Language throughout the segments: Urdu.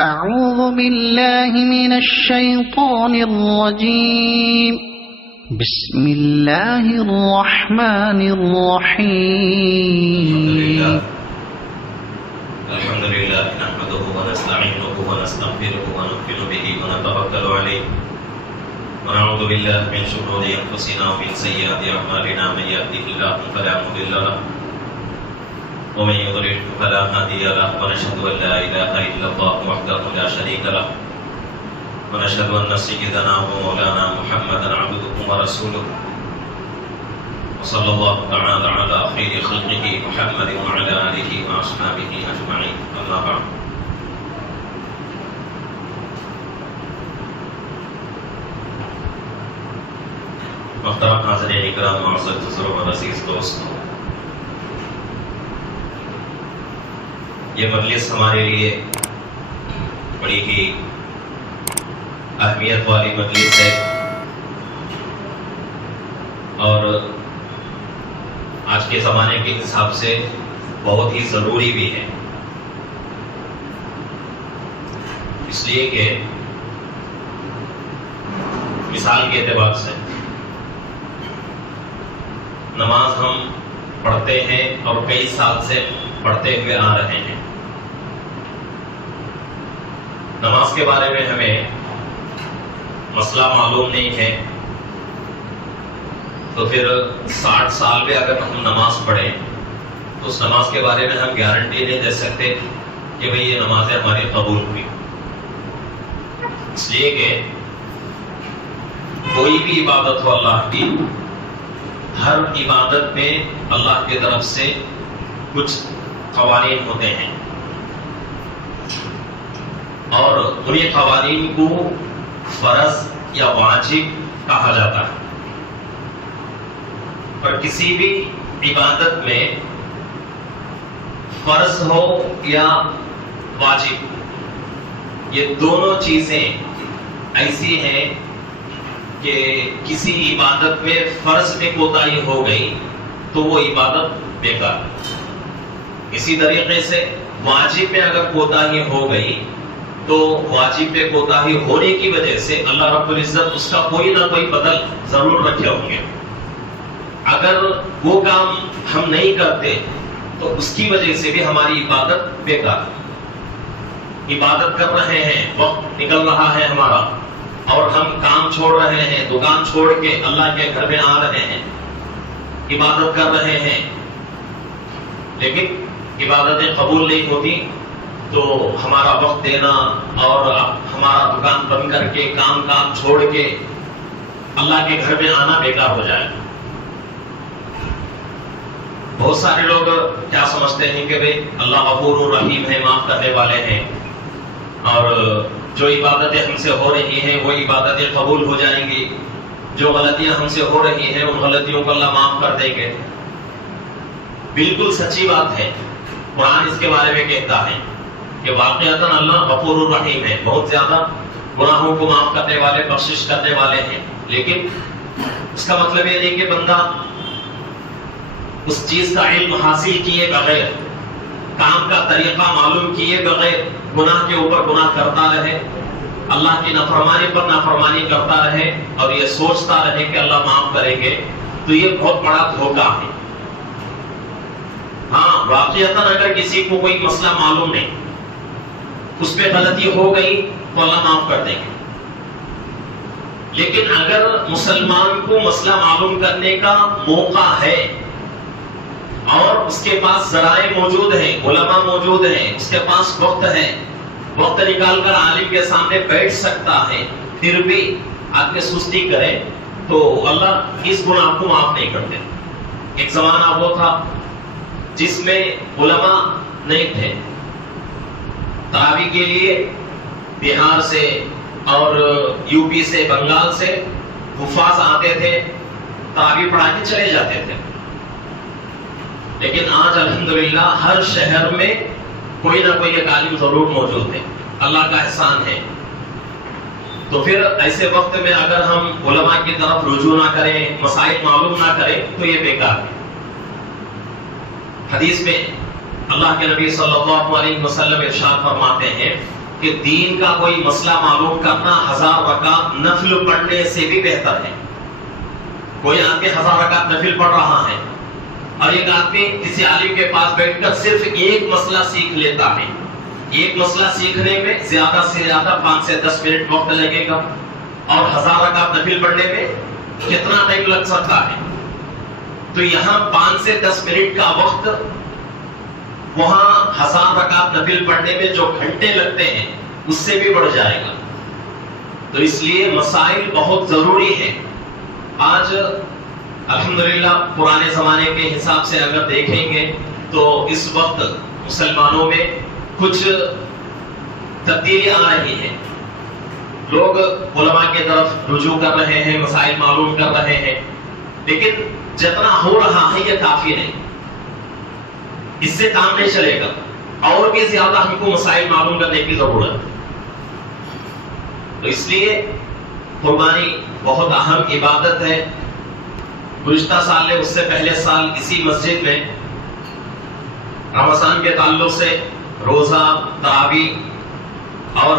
أعوذ بالله من الشيطان الرجيم بسم الله الرحمن الرحيم الحمد لله نحمده ونستعينه ونستغفره ونؤمن به ونتوكل عليه ونعوذ بالله من شرور أنفسنا ومن سيئات أعمالنا من يهده الله فلا مضل له ومن يضلل فلا هادي له ونشهد أن لا إله إلا الله وحده لا شريك له ونشهد أن سيدنا ومولانا محمدا عبده ورسوله وصلى الله تعالى على خير خلقه محمد وعلى آله وأصحابه أجمعين أما بعد محترم حاضرین اکرام معزز بزرگ اور عزیز دوستوں، یہ مجلس ہمارے لیے بڑی ہی اہمیت والی مجلس ہے اور آج کے زمانے کے حساب سے بہت ہی ضروری بھی ہے، اس لیے کہ مثال کے اعتبار سے نماز ہم پڑھتے ہیں اور کئی سال سے پڑھتے ہوئے آ رہے ہیں۔ نماز کے بارے میں ہمیں مسئلہ معلوم نہیں ہے تو پھر 60 سال میں اگر ہم نماز پڑھیں تو اس نماز کے بارے میں ہم گارنٹی نہیں دے سکتے کہ بھئی یہ نمازیں ہماری قبول ہوئی، اس لیے کہ کوئی بھی عبادت ہو اللہ کی، ہر عبادت میں اللہ کی طرف سے کچھ قوانین ہوتے ہیں اور انہیں قوانین کو فرض یا واجب کہا جاتا ہے، اور کسی بھی عبادت میں فرض ہو یا واجب، یہ دونوں چیزیں ایسی ہیں کہ کسی عبادت میں فرض میں کوتاہی ہو گئی تو وہ عبادت بیکار، اسی طریقے سے واجب میں اگر کوتاہی ہو گئی تو واجب میں کوتاہی ہونے کی وجہ سے اللہ رب العزت اس کا کوئی نہ کوئی بدل ضرور رکھے ہوں گے۔ اگر وہ کام ہم نہیں کرتے تو اس کی وجہ سے بھی ہماری عبادت بیکار، عبادت کر رہے ہیں، وقت نکل رہا ہے ہمارا اور ہم کام چھوڑ رہے ہیں، دکان چھوڑ کے اللہ کے گھر میں آ رہے ہیں، عبادت کر رہے ہیں، لیکن عبادتیں قبول نہیں ہوتی تو ہمارا وقت دینا اور ہمارا دکان بند کر کے کام چھوڑ کے اللہ کے گھر میں آنا بیکار ہو جائے۔ بہت سارے لوگ کیا سمجھتے ہیں کہ بھئی اللہ غفور الرحیم ہے، معاف کرنے والے ہیں، اور جو عبادتیں ہم سے ہو رہی ہیں وہ عبادتیں قبول ہو جائیں گی، جو غلطیاں ہم سے ہو رہی ہیں ان غلطیوں کو اللہ معاف کر دیں گے۔ بالکل سچی بات ہے، قرآن اس کے بارے میں کہتا ہے کہ واقعتاً اللہ غفور الرحیم ہے، بہت زیادہ گناہوں کو معاف کرنے والے، بخشش کرنے والے ہیں، لیکن اس کا مطلب یہ نہیں کہ بندہ اس چیز کا علم حاصل کیے بغیر، کام کا طریقہ معلوم کیے بغیر گناہ کے اوپر گناہ کرتا رہے، اللہ کی نافرمانی پر نافرمانی کرتا رہے اور یہ سوچتا رہے کہ اللہ معاف کریں گے، تو یہ بہت بڑا دھوکہ ہے۔ ہاں، واقعتاً اگر کسی کو کوئی مسئلہ معلوم نہیں، اس پہ غلطی ہو گئی تو اللہ معاف کر دیں گے، لیکن اگر مسلمان کو مسئلہ معلوم کرنے کا موقع ہے اور اس کے پاس ذرائع موجود ہیں، علماء موجود ہیں، اس کے پاس وقت ہے، وقت نکال کر عالم کے سامنے بیٹھ سکتا ہے، پھر بھی آدمی سستی کرے تو اللہ اس گناہ کو معاف نہیں کرتے۔ ایک زمانہ وہ تھا جس میں علماء نہیں تھے، تراویح کے لیے بہار سے اور یو پی سے، بنگال سے حفاظ آتے تھے، تراویح پڑھا کے چلے جاتے تھے، لیکن آج الحمدللہ ہر شہر میں کوئی نہ کوئی ایک عالم ضرور موجود ہے، اللہ کا احسان ہے۔ تو پھر ایسے وقت میں اگر ہم علماء کی طرف رجوع نہ کریں، مسائل معلوم نہ کریں تو یہ بیکار ہے۔ حدیث میں اللہ کے نبی صلی اللہ علیہ وسلم ارشاد فرماتے ہیں کہ دین کا کوئی مسئلہ معلوم کرنا 1000 رکعت نفل پڑھنے سے بھی بہتر ہے. کوئی آدمی 1000 رکعت نفل پڑھ رہا ہے اور ایک آدمی کسی عالم کے پاس بیٹھ کر صرف ایک مسئلہ سیکھ لیتا ہے. ایک مسئلہ سیکھنے میں زیادہ سے زیادہ 5 سے 10 منٹ وقت لگے گا اور 1000 رکعت نفل پڑھنے میں کتنا ٹائم لگ سکتا ہے. تو یہاں 5 سے 10 منٹ کا وقت وہاں 1000 رکعت نفل پڑھنے میں جو گھنٹے لگتے ہیں اس سے بھی بڑھ جائے گا. تو اس لیے مسائل بہت ضروری ہے. آج الحمدللہ پرانے زمانے کے حساب سے اگر دیکھیں گے تو اس وقت مسلمانوں میں کچھ تبدیلی آ رہی ہے. لوگ علماء کی طرف رجوع کر رہے ہیں, مسائل معلوم کر رہے ہیں, لیکن جتنا ہو رہا ہے یہ کافی نہیں. اس سے کام نہیں چلے گا, اور بھی زیادہ ہم کو مسائل معلوم کرنے کی ضرورت ہے. تو اس لیے قربانی بہت اہم عبادت ہے. گزشتہ سال نے اس سے پہلے سال اسی مسجد میں رمضان کے تعلق سے روزہ, تراویح اور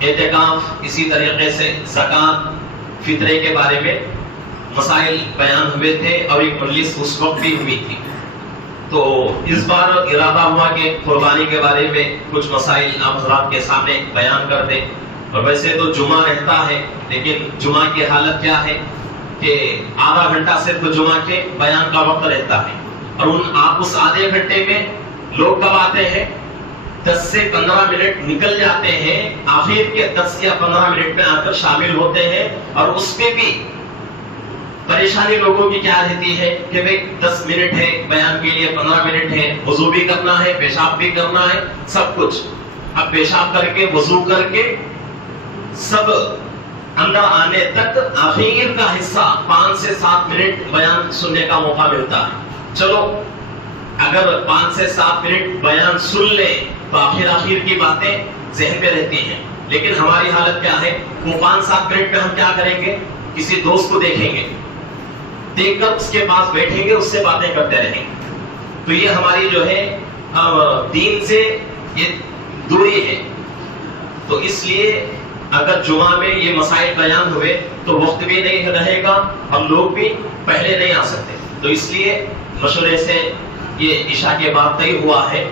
اعتکاف, اسی طریقے سے زکوٰۃ, فطرے کے بارے میں مسائل بیان ہوئے تھے اور ایک مجلس اس وقت بھی ہوئی تھی. تو اس بار ارادہ ہوا کہ قربانی کے بارے میں کچھ مسائل آپ حضرات کے سامنے بیان کر دیں. اور ویسے تو جمعہ رہتا ہے, لیکن جمعہ کی حالت کیا ہے کہ آدھا گھنٹہ صرف جمعہ کے بیان کا وقت رہتا ہے, اور آپ اس آدھے گھنٹے میں لوگ کب آتے ہیں 10 سے 15 منٹ نکل جاتے ہیں, آخر کے 10 یا 15 منٹ میں آ کر شامل ہوتے ہیں. اور اس میں بھی پریشانی لوگوں کی کیا رہتی ہے کہ بھئی 10 منٹ ہے بیان کے لیے, 15 منٹ ہے, وضو بھی کرنا ہے, پیشاب بھی کرنا ہے, سب کچھ. اب پیشاب کر کے, وضو کر کے, سب اندر آنے تک آخر کا حصہ 5 سے 7 منٹ بیان سننے کا موقع ملتا ہے. چلو اگر 5 سے 7 منٹ بیان سن لیں تو آخر کی باتیں ذہن میں رہتی ہیں. لیکن ہماری حالت کیا ہے, وہ 5-7 منٹ میں ہم کیا کریں گے, کسی دوست کو دیکھیں گے, دیکھ کر اس کے پاس بیٹھیں گے, اس سے باتیں کرتے رہیں گے. تو یہ ہماری جو ہے دین سے یہ دوری ہے. تو اس لیے اگر جمعہ میں یہ مسائل بیان ہوئے تو وقت بھی نہیں رہے گا اور لوگ بھی پہلے نہیں آ سکتے. تو اس لیے مشورے سے یہ عشاء کے بعد طے ہوا ہے.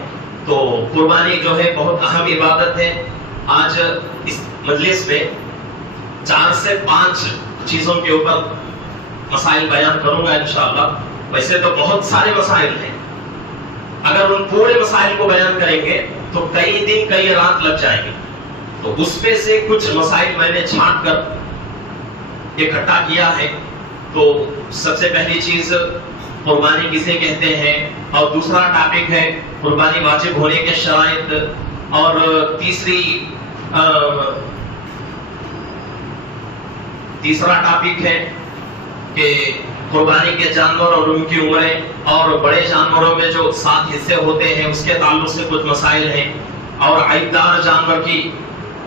تو قربانی جو ہے بہت اہم عبادت ہے. آج اس مجلس میں 4 سے 5 چیزوں کے اوپر مسائل بیان کروں گا انشاءاللہ. ویسے تو بہت سارے مسائل ہیں, اگر ان پورے مسائل کو بیان کریں گے تو کئی دن کئی رات لگ جائیں گے. تو اس میں سے کچھ مسائل میں نے چھانٹ کر اکٹھا کیا ہے. تو سب سے پہلی چیز قربانی کسے کہتے ہیں, اور دوسرا ٹاپک ہے قربانی واجب ہونے کے شرائط, اور تیسرا ٹاپک ہے کہ قربانی کے جانور اور ان کی عمریں, اور بڑے جانوروں میں جو 7 حصے ہوتے ہیں اس کے تعلق سے کچھ مسائل ہیں, اور عیبدار جانور کی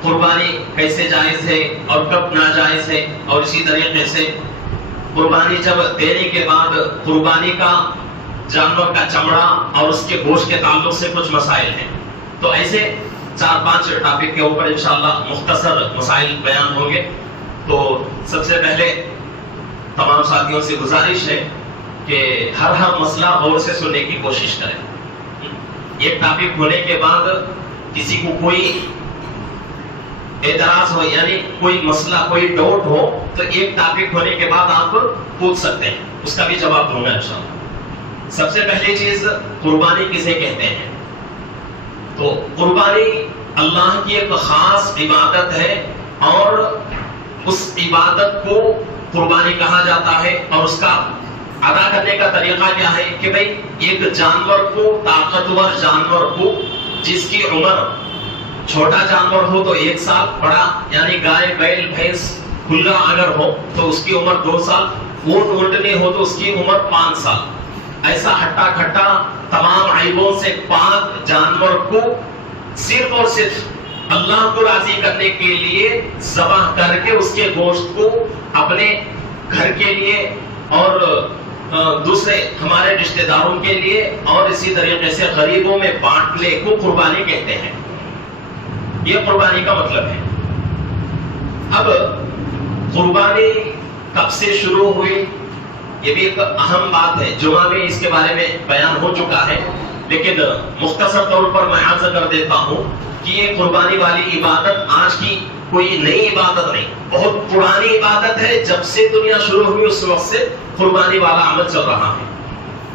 قربانی کیسے جائز ہے اور کب ناجائز ہے, اور اسی طریقے سے قربانی جب دینے کے بعد قربانی کا جانور کا چمڑا اور اس کے گوشت کے تعلق سے کچھ مسائل ہیں. تو ایسے 4-5 ٹاپک کے اوپر انشاءاللہ مختصر مسائل بیان ہوں گے. تو سب سے پہلے تمام ساتھیوں سے گزارش ہے کہ ہر مسئلہ غور سے سننے کی کوشش کریں. ایک ٹاپک ہونے کے بعد کسی کو کوئی اعتراض ہو, یعنی کوئی مسئلہ, کوئی ڈاؤٹ ہو, تو ایک ٹاپک ہونے کے بعد آپ پوچھ سکتے ہیں, اس کا بھی جواب دوں گا انشاءاللہ. سب سے پہلی چیز قربانی کسے کہتے ہیں. تو قربانی اللہ کی ایک خاص عبادت ہے, اور اس عبادت کو قربانی کہا جاتا ہے. اور اس کا ادا کرنے کا طریقہ کیا ہے کہ بھئی ایک جانور کو, طاقتور جانور کو, جس کی عمر چھوٹا جانور ہو تو 1 سال, بڑا یعنی گائے, بیل, بھینس, کھلا اگر ہو تو اس کی عمر 2 سال, اونٹ اونٹنی ہو تو اس کی عمر 5 سال. ایسا ہٹا کھٹا تمام عیبوں سے پاک جانور کو صرف اور صرف اللہ کو راضی کرنے کے لیے ذبح کر کے اس کے گوشت کو اپنے گھر کے لیے اور دوسرے ہمارے رشتہ داروں کے لیے اور اسی طریقے سے غریبوں میں بانٹنے کو قربانی کہتے ہیں. یہ قربانی کا مطلب ہے. اب قربانی کب سے شروع ہوئی یہ بھی ایک اہم بات ہے. جمعہ میں اس کے بارے میں بیان ہو چکا ہے، لیکن مختصر طور پر میں عرض کر دیتا ہوں کہ یہ قربانی والی عبادت آج کی کوئی نئی عبادت نہیں، بہت پرانی عبادت ہے. جب سے دنیا شروع ہوئی اس وقت سے قربانی والا عمل چل رہا ہے.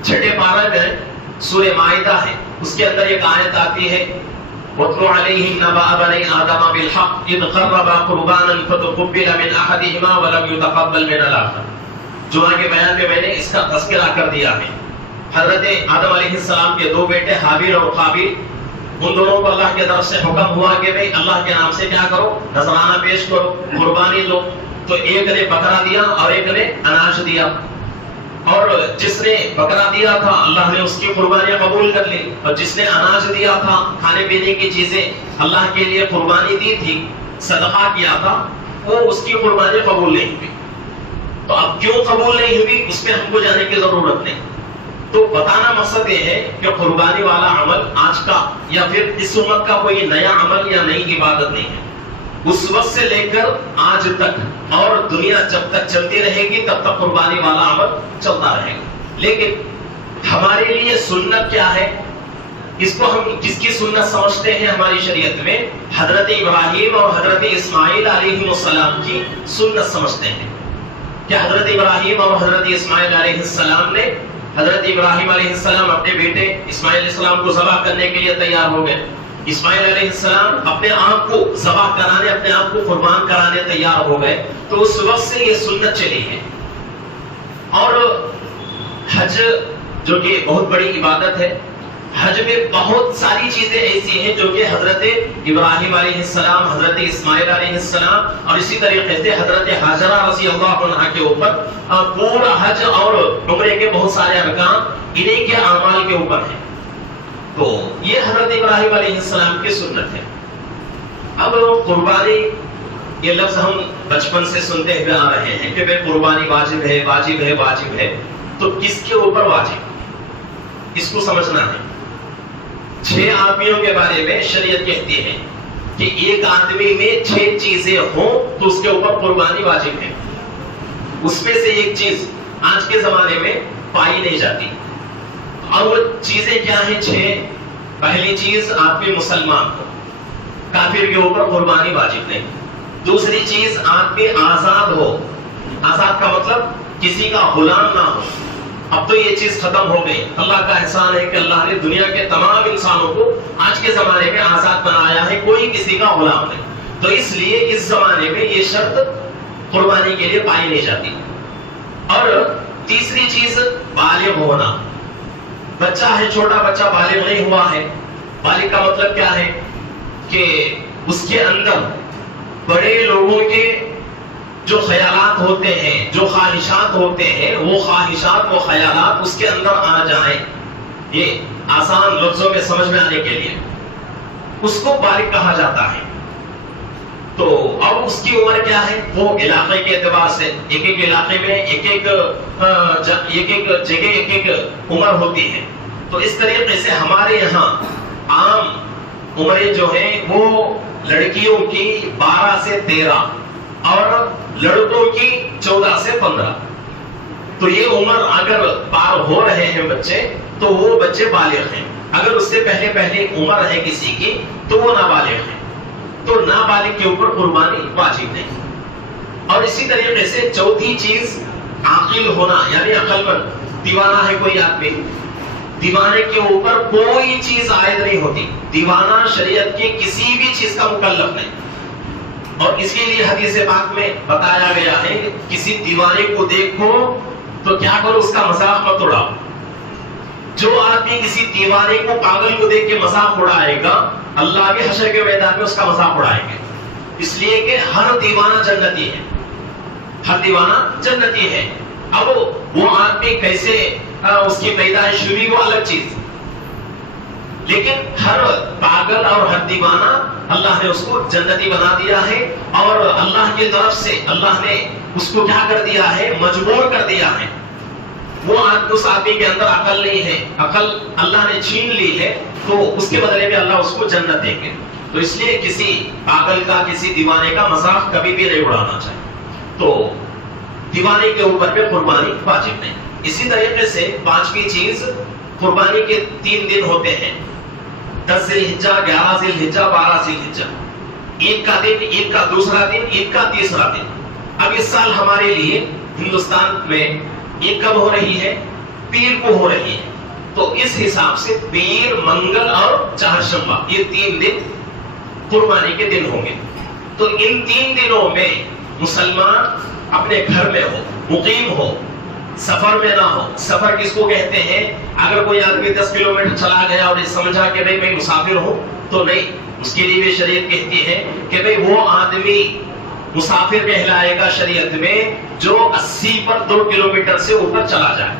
چھٹے پارہ میں سورہ مائدہ ہے، اس کے اندر ایک آیت آتی ہے وَاتْلُ عَلَيْهِمْ نَبَأَ بَنِي آدَمَ بِالْحَقِّ إِذْ قَرَّبَا قُرْبَانًا فَتُقُبِّلَ مِنْ أَحَدِهِمَا وَلَمْ يُتَقَبَّلْ مِنَ الْآخَرِ. جمعہ کے بیان میں نے اس کا تذکرہ کر دیا ہے. حضرت آدم علیہ السلام کے دو بیٹے حابیل اور قابیل، ان دونوں کو اللہ کی طرف سے حکم ہوا کہ بھئی اللہ کے نام سے کیا کرو، نذرانہ پیش کرو، قربانی دو. تو ایک نے بکرا دیا اور ایک نے اناج دیا، اور جس نے بکرا دیا تھا اللہ نے اس کی قربانیاں قبول کر لی، اور جس نے اناج دیا تھا، کھانے پینے کی چیزیں اللہ کے لیے قربانی دی تھی، صدقہ کیا تھا، وہ اس کی قربانی قبول نہیں ہوئی. تو اب کیوں قبول نہیں ہوئی اس پہ ہم کو جانے کی ضرورت نہیں. تو بتانا مقصد یہ ہے کہ قربانی والا عمل آج کا یا پھر اس امت کا کوئی نیا عمل یا نئی عبادت نہیں ہے. اس وقت سے لے کر آج تک اور دنیا جب تک چلتی رہے گی تب تک قربانی والا عمل چلتا رہے گا. لیکن ہمارے لیے سنت کیا ہے، اس کو ہم کس کی سنت سمجھتے ہیں ہماری شریعت میں؟ حضرت ابراہیم اور حضرت اسماعیل علیہ السلام کی سنت سمجھتے ہیں. کہ حضرت ابراہیم اور حضرت اسماعیل علیہ السلام نے، حضرت ابراہیم علیہ السلام اپنے بیٹے اسماعیل علیہ السلام کو ذبح کرنے کے لیے تیار ہو گئے. اسماعیل علیہ السلام اپنے آپ کو ذبح کرانے، اپنے آپ کو قربان کرانے تیار ہو گئے. تو اس وقت سے یہ سنت چلی ہے. اور حج جو کہ بہت بڑی عبادت ہے، حج میں بہت ساری چیزیں ایسی ہیں جو کہ حضرت ابراہیم علیہ السلام، حضرت اسماعیل علیہ السلام اور اسی طریقے سے حضرت حاجرہ رضی اللہ عنہا کے اوپر پورا حج اور عمرے کے بہت سارے ارکان انہی کے اعمال کے اوپر ہیں. تو یہ حضرت ابراہیم علیہ السلام کی سنت ہے. اب قربانی یہ لفظ ہم بچپن سے سنتے ہوئے آ رہے ہیں کہ بھئی قربانی واجب ہے، واجب ہے، واجب ہے. تو کس کے اوپر واجب، اس کو سمجھنا ہے. 6 آدمیوں کے بارے میں شریعت کہتی ہے کہ ایک آدمی میں 6 چیزیں ہوں تو اس کے اوپر قربانی واجب ہے. اس میں سے ایک چیز آج کے زمانے میں پائی نہیں جاتی. اور وہ چیزیں کیا ہیں 6؟ پہلی چیز آدمی مسلمان ہو، کافر کے اوپر قربانی واجب نہیں. دوسری چیز آدمی آزاد ہو. آزاد کا مطلب کسی کا غلام نہ ہو. اب تو یہ چیز ختم ہو گئی. اللہ کا احسان ہے کہ اللہ نے دنیا کے تمام انسانوں کو آج کے زمانے میں آزاد بنایا ہے، کوئی کسی کا غلام نہیں. تو اس لیے اس زمانے میں یہ شرط قربانی کے لیے پائی نہیں جاتی. اور تیسری چیز بالغ ہونا. بچہ ہے، چھوٹا بچہ بالغ نہیں ہوا ہے. بالغ کا مطلب کیا ہے کہ اس کے اندر بڑے لوگوں کے جو خیالات ہوتے ہیں، جو خواہشات ہوتے ہیں، وہ خواہشات، وہ خیالات اس کے اندر آ جائیں. یہ آسان لفظوں میں سمجھ میں آنے کے لیے اس کو بالغ کہا جاتا ہے. تو اب اس کی عمر کیا ہے؟ وہ علاقے کے اعتبار سے ایک ایک علاقے میں ایک ایک جگہ ایک ایک عمر ہوتی ہے. تو اس طریقے سے ہمارے یہاں عام عمریں جو ہیں وہ لڑکیوں کی 12 سے 13 اور لڑکوں کی 14 سے 15. تو یہ عمر اگر پار ہو رہے ہیں بچے تو وہ بچے بالغ ہیں. اگر اس سے پہلے عمر ہے کسی کی تو وہ نابالغ ہیں. تو نابالغ کے اوپر قربانی واجب نہیں. اور اسی طریقے سے چوتھی چیز عاقل ہونا، یعنی عقل مند. دیوانہ ہے کوئی آدمی، دیوانے کے اوپر کوئی چیز عائد نہیں ہوتی. دیوانہ شریعت کی کسی بھی چیز کا مکلف نہیں. اور اس کے لیے حدیث پاک میں بتایا گیا ہے کہ کسی دیوانے کو دیکھو تو کیا کرو، اس کا مذاق مت اڑاؤ. جو آدمی کسی دیوانے کو، پاگل کو دیکھ کے مذاق اڑائے گا، اللہ کے حشر کے میدان میں اس کا مذاق اڑائیں گے. اس لیے کہ ہر دیوانہ جنتی ہے، ہر دیوانہ جنتی ہے. اب وہ آدمی کیسے اس کی پیدائش ہوئی وہ الگ چیز، لیکن ہر پاگل اور ہر دیوانہ اللہ نے اس کو جنتی بنا دیا ہے. اور اللہ کی طرف سے اللہ نے اس کو کیا کر دیا ہے؟ مجبور کر دیا ہے. وہ اس آدمی کے اندر عقل نہیں ہے، عقل اللہ نے چھین لی ہے، تو اس کے بدلے میں اللہ اس کو جنت دیں گے. تو تو اس لیے کسی پاگل کا، کسی دیوانے کا مذاق کبھی بھی نہیں اڑانا چاہیے. تو دیوانے کے اوپر پہ قربانی واجب نہیں. اسی طریقے سے پانچویں چیز، قربانی کے 3 دن ہوتے ہیں، 10 ذی الحجہ، 11 ذی الحجہ، 12 ذی الحجہ. عید کا دن، عید کا دوسرا دن، عید کا تیسرا دن. اب اس سال ہمارے لیے ہندوستان میں عید کب ہو رہی ہے؟ پیر کو ہو رہی ہے. تو اس حساب سے پیر، منگل اور چہارشنبہ، یہ 3 دن قربانی کے دن ہوں گے. تو ان 3 دنوں میں مسلمان اپنے گھر میں ہو، مقیم ہو، سفر میں نہ ہو. سفر کس کو کہتے ہیں؟ اگر کوئی آدمی 10 کلومیٹر چلا گیا اور سمجھا کہ بھائی میں مسافر ہوں، تو نہیں. اس کے لیے بھی شریعت کہتی ہے کہ بھئی وہ آدمی مسافر کہلائے گا شریعت میں جو 80 پر 2 کلومیٹر سے اوپر چلا جائے.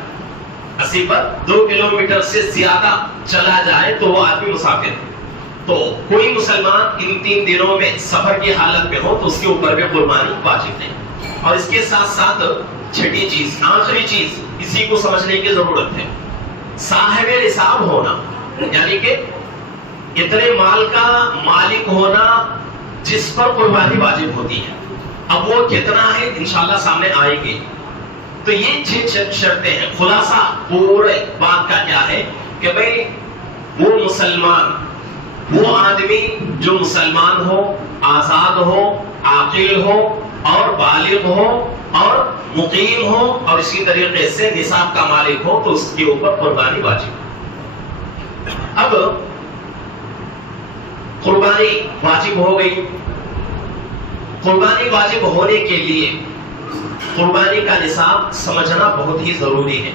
80 پر 2 کلومیٹر سے زیادہ چلا جائے تو وہ آدمی مسافر ہے. تو کوئی مسلمان ان 3 دنوں میں سفر کی حالت میں ہو تو اس کے اوپر بھی قربانی واجب نہیں. اور اس کے ساتھ ساتھ چھٹی چیز، آخری چیز، اسی کو سمجھنے کی ضرورت ہے، صاحب نصاب ہونا، یعنی کہ اتنے مال کا مالک ہونا جس پر قربانی واجب ہوتی ہے. اب وہ کتنا ہے انشاءاللہ سامنے آئے گی. تو یہ 6 شرطیں ہیں. خلاصہ پورے بات کا کیا ہے کہ بھئی وہ مسلمان، وہ آدمی جو مسلمان ہو، آزاد ہو، عاقل ہو اور بالغ ہو اور مقیم ہو اور اسی طریقے سے نصاب کا مالک ہو تو اس کے اوپر قربانی واجب. اب قربانی واجب ہو گئی. قربانی واجب ہونے کے لیے قربانی کا نصاب سمجھنا بہت ہی ضروری ہے.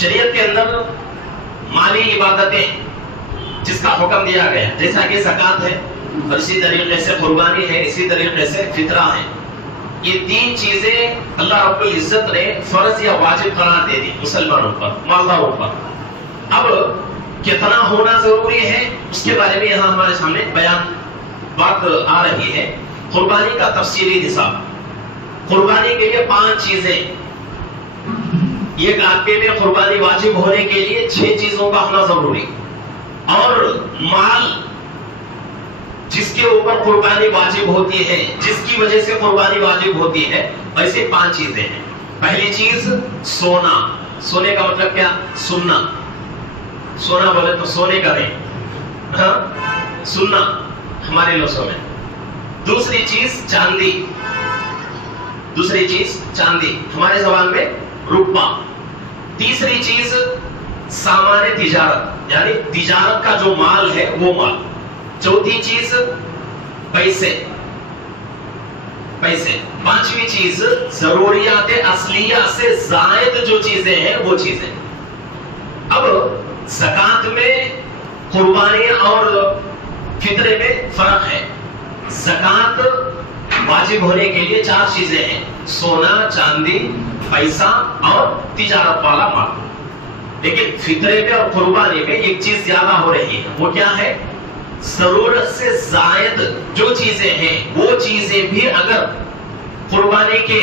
شریعت کے اندر مالی عبادتیں جس کا حکم دیا گیا، جیسا کہ زکوٰۃ ہے اور اسی طریقے سے قربانی ہے، اسی طریقے سے فطرہ ہے. یہ 3 چیزیں اللہ رب العزت نے فرض یا واجب قرار دے دی مسلمانوں پر، مالداروں پر. اب کتنا ہونا ضروری ہے اس کے بارے میں یہاں ہمارے سامنے بات آ رہی ہے. قربانی کا تفصیلی نصاب. قربانی کے لیے 5 چیزیں، ایک آدمی میں قربانی واجب ہونے کے لیے 6 چیزوں کا ہونا ضروری. اور مال جس کے اوپر قربانی واجب ہوتی ہے، جس کی وجہ سے قربانی واجب ہوتی ہے، ایسے 5 چیزیں ہیں. پہلی چیز سونا. سونے کا مطلب کیا؟ سننا. سونا بولے تو سونے کا نہیں، ہاں سننا ہمارے لفظوں میں. دوسری چیز چاندی. دوسری چیز چاندی، ہمارے زبان میں روپا. تیسری چیز سامان تجارت، یعنی تجارت کا جو مال ہے وہ مال. چوتھی چیز پیسے. پیسے. 5ویں چیز ضروریات اصلیہ سے زائد جو چیزیں ہیں وہ چیزیں. اب زکوٰۃ میں قربانی اور فطرے میں فرق ہے. زکوٰۃ واجب ہونے کے لیے 4 چیزیں ہیں، سونا، چاندی، پیسہ اور تجارت والا مال. لیکن فطرے میں اور قربانی میں ایک چیز زیادہ ہو رہی ہے، وہ کیا ہے؟ ضرورت سے زائد جو چیزیں ہیں وہ چیزیں بھی اگر قربانی کے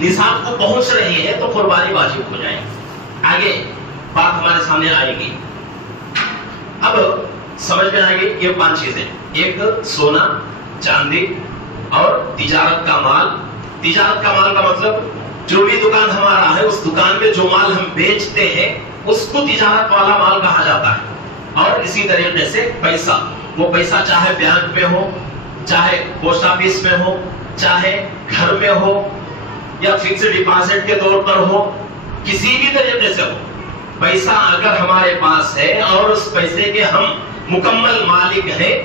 نصاب کو پہنچ رہی ہے تو قربانی واجب ہو جائے. آگے بات ہمارے سامنے آئے گی. اب سمجھ میں آئے گی یہ 5 چیزیں، ایک سونا، چاندی اور تجارت کا مال. تجارت کا مال کا مطلب جو بھی دکان ہمارا ہے اس دکان میں جو مال ہم بیچتے ہیں اس کو تجارت والا مال کہا جاتا ہے. اور اسی طریقے سے پیسہ، وہ پیسہ چاہے بینک میں ہو، چاہے پوسٹ آفس میں ہو، چاہے گھر میں ہو یا فکسڈ ڈپازٹ کے طور پر ہو، کسی بھی طریقے سے ہو، پیسہ اگر ہمارے پاس ہے اور اس پیسے کے ہم مکمل مالک ہیں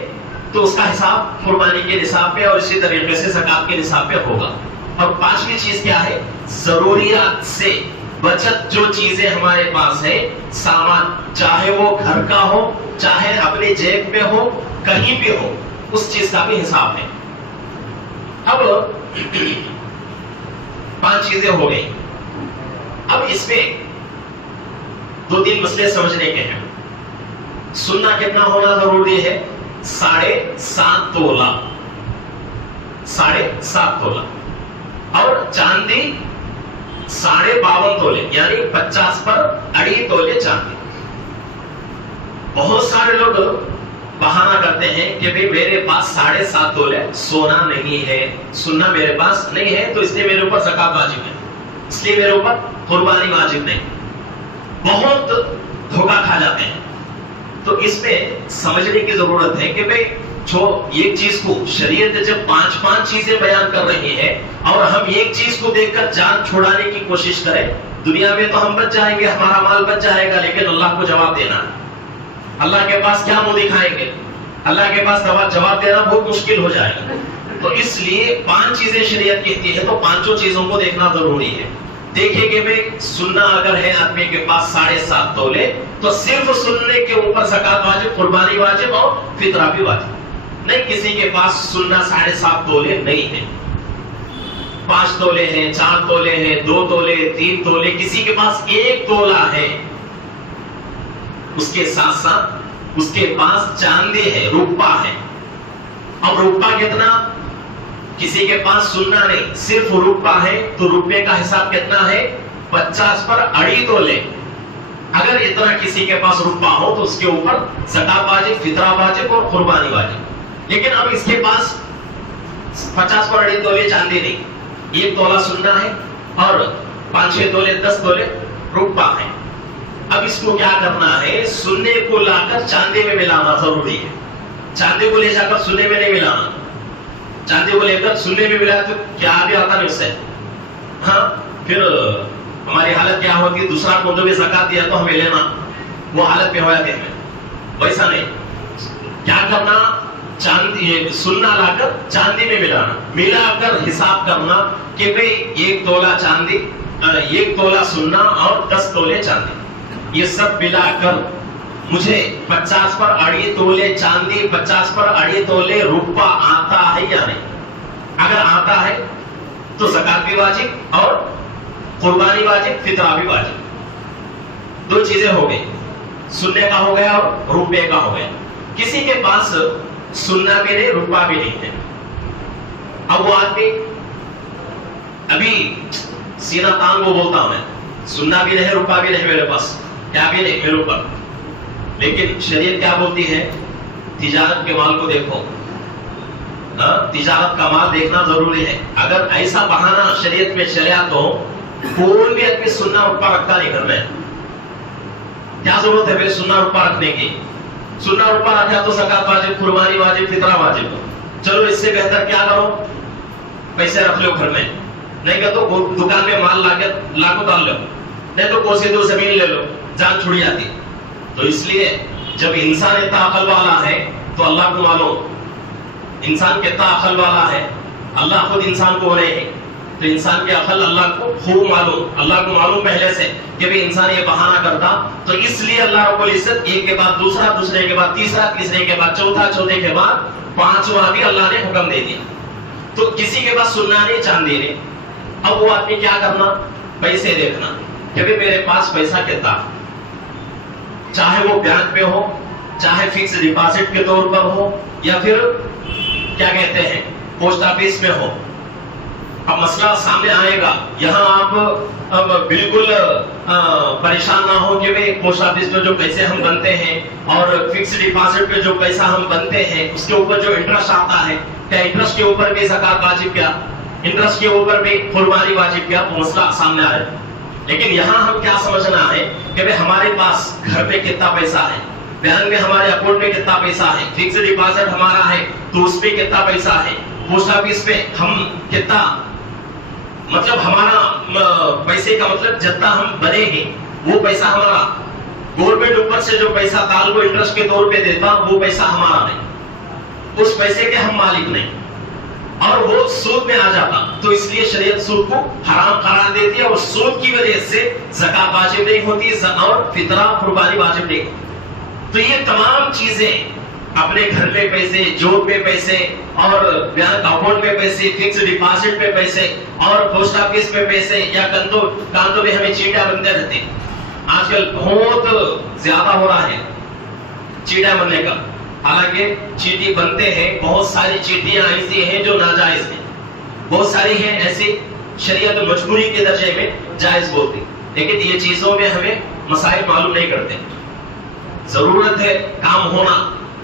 تو اس کا حساب قربانی کے نصاب پہ اور اسی طریقے سے زکوٰۃ کے نصاب پہ ہوگا. اور 5ویں چیز کیا ہے؟ ضروریات سے بچت جو چیزیں ہمارے پاس ہے، سامان، چاہے وہ گھر کا ہو، چاہے اپنے جیب میں ہو، کہیں بھی ہو، اس چیز کا بھی حساب ہے. اب 5 چیزیں ہو گئی. اب اس میں 2-3 مسئلے سمجھنے کے ہیں. سننا کتنا ہونا ضروری ہے؟ 7.5 تولہ. 7.5 تولہ. اور چاندی 52.5 تولے، یعنی 50 پر 2.5 تولے چاندی. بہت سارے لوگ بہانہ کرتے ہیں کہ بھئی میرے پاس 7.5 تولے سونا نہیں ہے، سننا میرے پاس نہیں ہے، تو اس لیے میرے اوپر زکات واجب ہے، اس لیے میرے اوپر قربانی واجب نہیں. بہت دھوکہ کھا جاتے ہیں. تو اس میں سمجھنے کی ضرورت ہے کہ بھئی جو ایک چیز کو شریعت جب 5 چیزیں بیان کر رہی ہے اور ہم ایک چیز کو دیکھ کر جان چھڑانے کی کوشش کریں، دنیا میں تو ہم بچ جائیں گے، ہمارا مال بچ جائے گا، لیکن اللہ کو جواب دینا ہے. اللہ کے پاس کیا منہ دکھائیں گے؟ اللہ کے پاس جواب دینا بہت مشکل ہو جائے گا. تو اس لیے 5 چیزیں شریعت کہتی ہے، تو 5 چیزوں کو دیکھنا ضروری ہے. دیکھیں کہ بھئی سننا اگر ہے آدمی کے پاس 7.5 تولے، تو صرف سننے کے اوپر زکات واجب، قربانی واجب اور فطرہ بھی واجب. نہیں کسی کے پاس سننا 7.5 تولے نہیں ہے، 5 تولے ہیں، 4 تولے ہیں، 2 تولے، 3 تولے، کسی کے پاس 1 تولا ہے، اس کے ساتھ ساتھ اس کے پاس چاندی ہے، روپا ہے. اب روپا کتنا؟ کسی کے پاس سننا نہیں، صرف روپا ہے، تو روپے کا حساب کتنا ہے؟ 50 پر 2.5 تولے. اگر اتنا کسی کے پاس روپا ہو تو اس کے اوپر زکات واجب، فطرہ واجب اور قربانی واجب. لیکن اب اس کے پاس 50 پر 2.5 تولے چاندی نہیں، 1 تولا سننا ہے اور 5-6 تولے 10 تولے روپا ہے. اب اس کو کیا کرنا ہے؟ سننے کو لا کر چاندی میں ملانا ضروری ہے. چاندی کو لے جا کر سننے میں نہیں ملانا. چاندی کو لے کر سننے میں ملایا تو کیا آگے آتا نہیں اس سے؟ ہاں پھر ہماری حالت کیا ہوتی ہے؟ دوسرا کو بھی زکات دیا تو ہمیں لینا، وہ حالت میں ہو جاتے ہیں. ویسا نہیں. کیا کرنا؟ چاندی سننا لا کر چاندی میں ملانا، ملا کر حساب کرنا کہ بھئی 1 تولا چاندی، 1 تولا سننا اور 10 تولے چاندی، یہ سب ملا کر مجھے 50 پر 2.5 تولے چاندی، 50 پر 2.5 تولے روپا آتا ہے یا نہیں؟ اگر آتا ہے تو زکات بھی واجب اور قربانی واجب، فطرہ بھی واجب. 2 چیزیں ہو گئی، سننے کا ہو گیا اور روپے کا ہو گیا. کسی کے پاس سننا بھی نہیں، روپا بھی نہیں ہے. اب وہ آدمی ابھی سینہ تان وہ بولتا ہوں میں، سننا بھی نہیں، روپا بھی نہیں میرے پاس، کیا بھی نہیں میرے اوپر. لیکن شریعت کیا بولتی ہے؟ تجارت کے مال کو دیکھو. تجارت کا مال دیکھنا ضروری ہے. اگر ایسا بہانہ شریعت میں چلیا تو کوئی بھی آدمی سننا روپا رکھتا نہیں گھر میں. کیا ضرورت ہے پھر سننا روپا رکھنے کی؟ سننا روپا رکھا تو زکات واجب، قربانی واجب، فطرہ واجب. چلو اس سے بہتر کیا کرو؟ پیسے رکھ لو گھر میں، نہیں کہ تو دکان میں مال لا کو ڈال لو، نہیں تو کوئی سے 2 زمین لے لو، جان چھڑی جاتی. تو اس لیے جب انسان اتنا عقل والا ہے تو اللہ کو معلوم، انسان کتنا عقل والا ہے، اللہ خود انسان کو ہو رہے ہیں، تو انسان کے عقل اللہ کو خوب معلوم، اللہ کو معلوم پہلے سے کہ بھی انسان یہ بہانہ کرتا. تو اس لیے اللہ رب العزت ایک کے بعد دوسرا، دوسرے کے بعد تیسرا، تیسرے کے بعد چوتھا، چوتھے کے بعد 5واں بھی اللہ نے حکم دے دیا. تو کسی کے پاس سننا نہیں، چاندی نہیں. اب وہ آدمی کیا کرنا؟ پیسے دیکھنا کہ بھی میرے پاس پیسہ کتنا، چاہے وہ بینک میں ہو، چاہے فکس ڈپازٹ کے طور پر ہو، یا پھر کیا کہتے ہیں پوسٹ آفس میں ہو. اب مسئلہ سامنے آئے گا، یہاں آپ بالکل پریشان نہ ہو کہ پوسٹ آفس میں جو پیسے ہم بنتے ہیں اور فکس ڈپازٹ میں جو پیسہ ہم بنتے ہیں اس کے اوپر جو انٹرسٹ آتا ہے، کیا انٹرسٹ کے اوپر بھی زکات واجب، کیا انٹرسٹ کے اوپر بھی قربانی واجب، کیا وہ مسئلہ سامنے آئے. لیکن یہاں ہم کیا سمجھنا ہے کہ ہمارے پاس گھر پہ کتنا پیسہ ہے، بینک میں ہمارے اکاؤنٹ میں کتنا پیسہ ہے، فکس ڈپازٹ ہمارا ہے تو اس پہ کتنا پیسہ ہے، پوسٹ آفس پہ ہم کتنا، مطلب ہمارا پیسے کا مطلب جتنا ہم بنے ہیں وہ پیسہ ہمارا. گورنمنٹ اوپر سے جو پیسہ تال کو انٹرسٹ کے طور پہ دیتا وہ پیسہ ہمارا نہیں، اس پیسے کے ہم مالک نہیں، اور وہ سود میں آ جاتا. تو اس لیے شریعت سود کو حرام قرار دیتی ہے اور سود کی وجہ سے زکات واجب نہیں ہوتی اور فطرہ قربانی واجب نہیں ہوتی. تو یہ تمام چیزیں اپنے گھر پہ پیسے، جوب پہ پیسے اور بینک اکاؤنٹ پہ پیسے، فکس ڈپازٹ پہ پیسے اور پوسٹ آفس پہ پیسے، یا کانتوں پہ ہمیں چیٹیاں بنتے رہتے ہیں. آج کل بہت زیادہ ہو رہا ہے چیٹیاں بننے کا. حالانکہ چیٹی بنتے ہیں، بہت ساری چیٹیاں ایسی ہیں جو ناجائز ہیں، بہت ساری ہیں ایسی شریعت مجبوری کے درجے میں جائز بولتی. لیکن یہ چیزوں میں ہمیں مسائل معلوم نہیں کرتے. ضرورت ہے کام ہونا،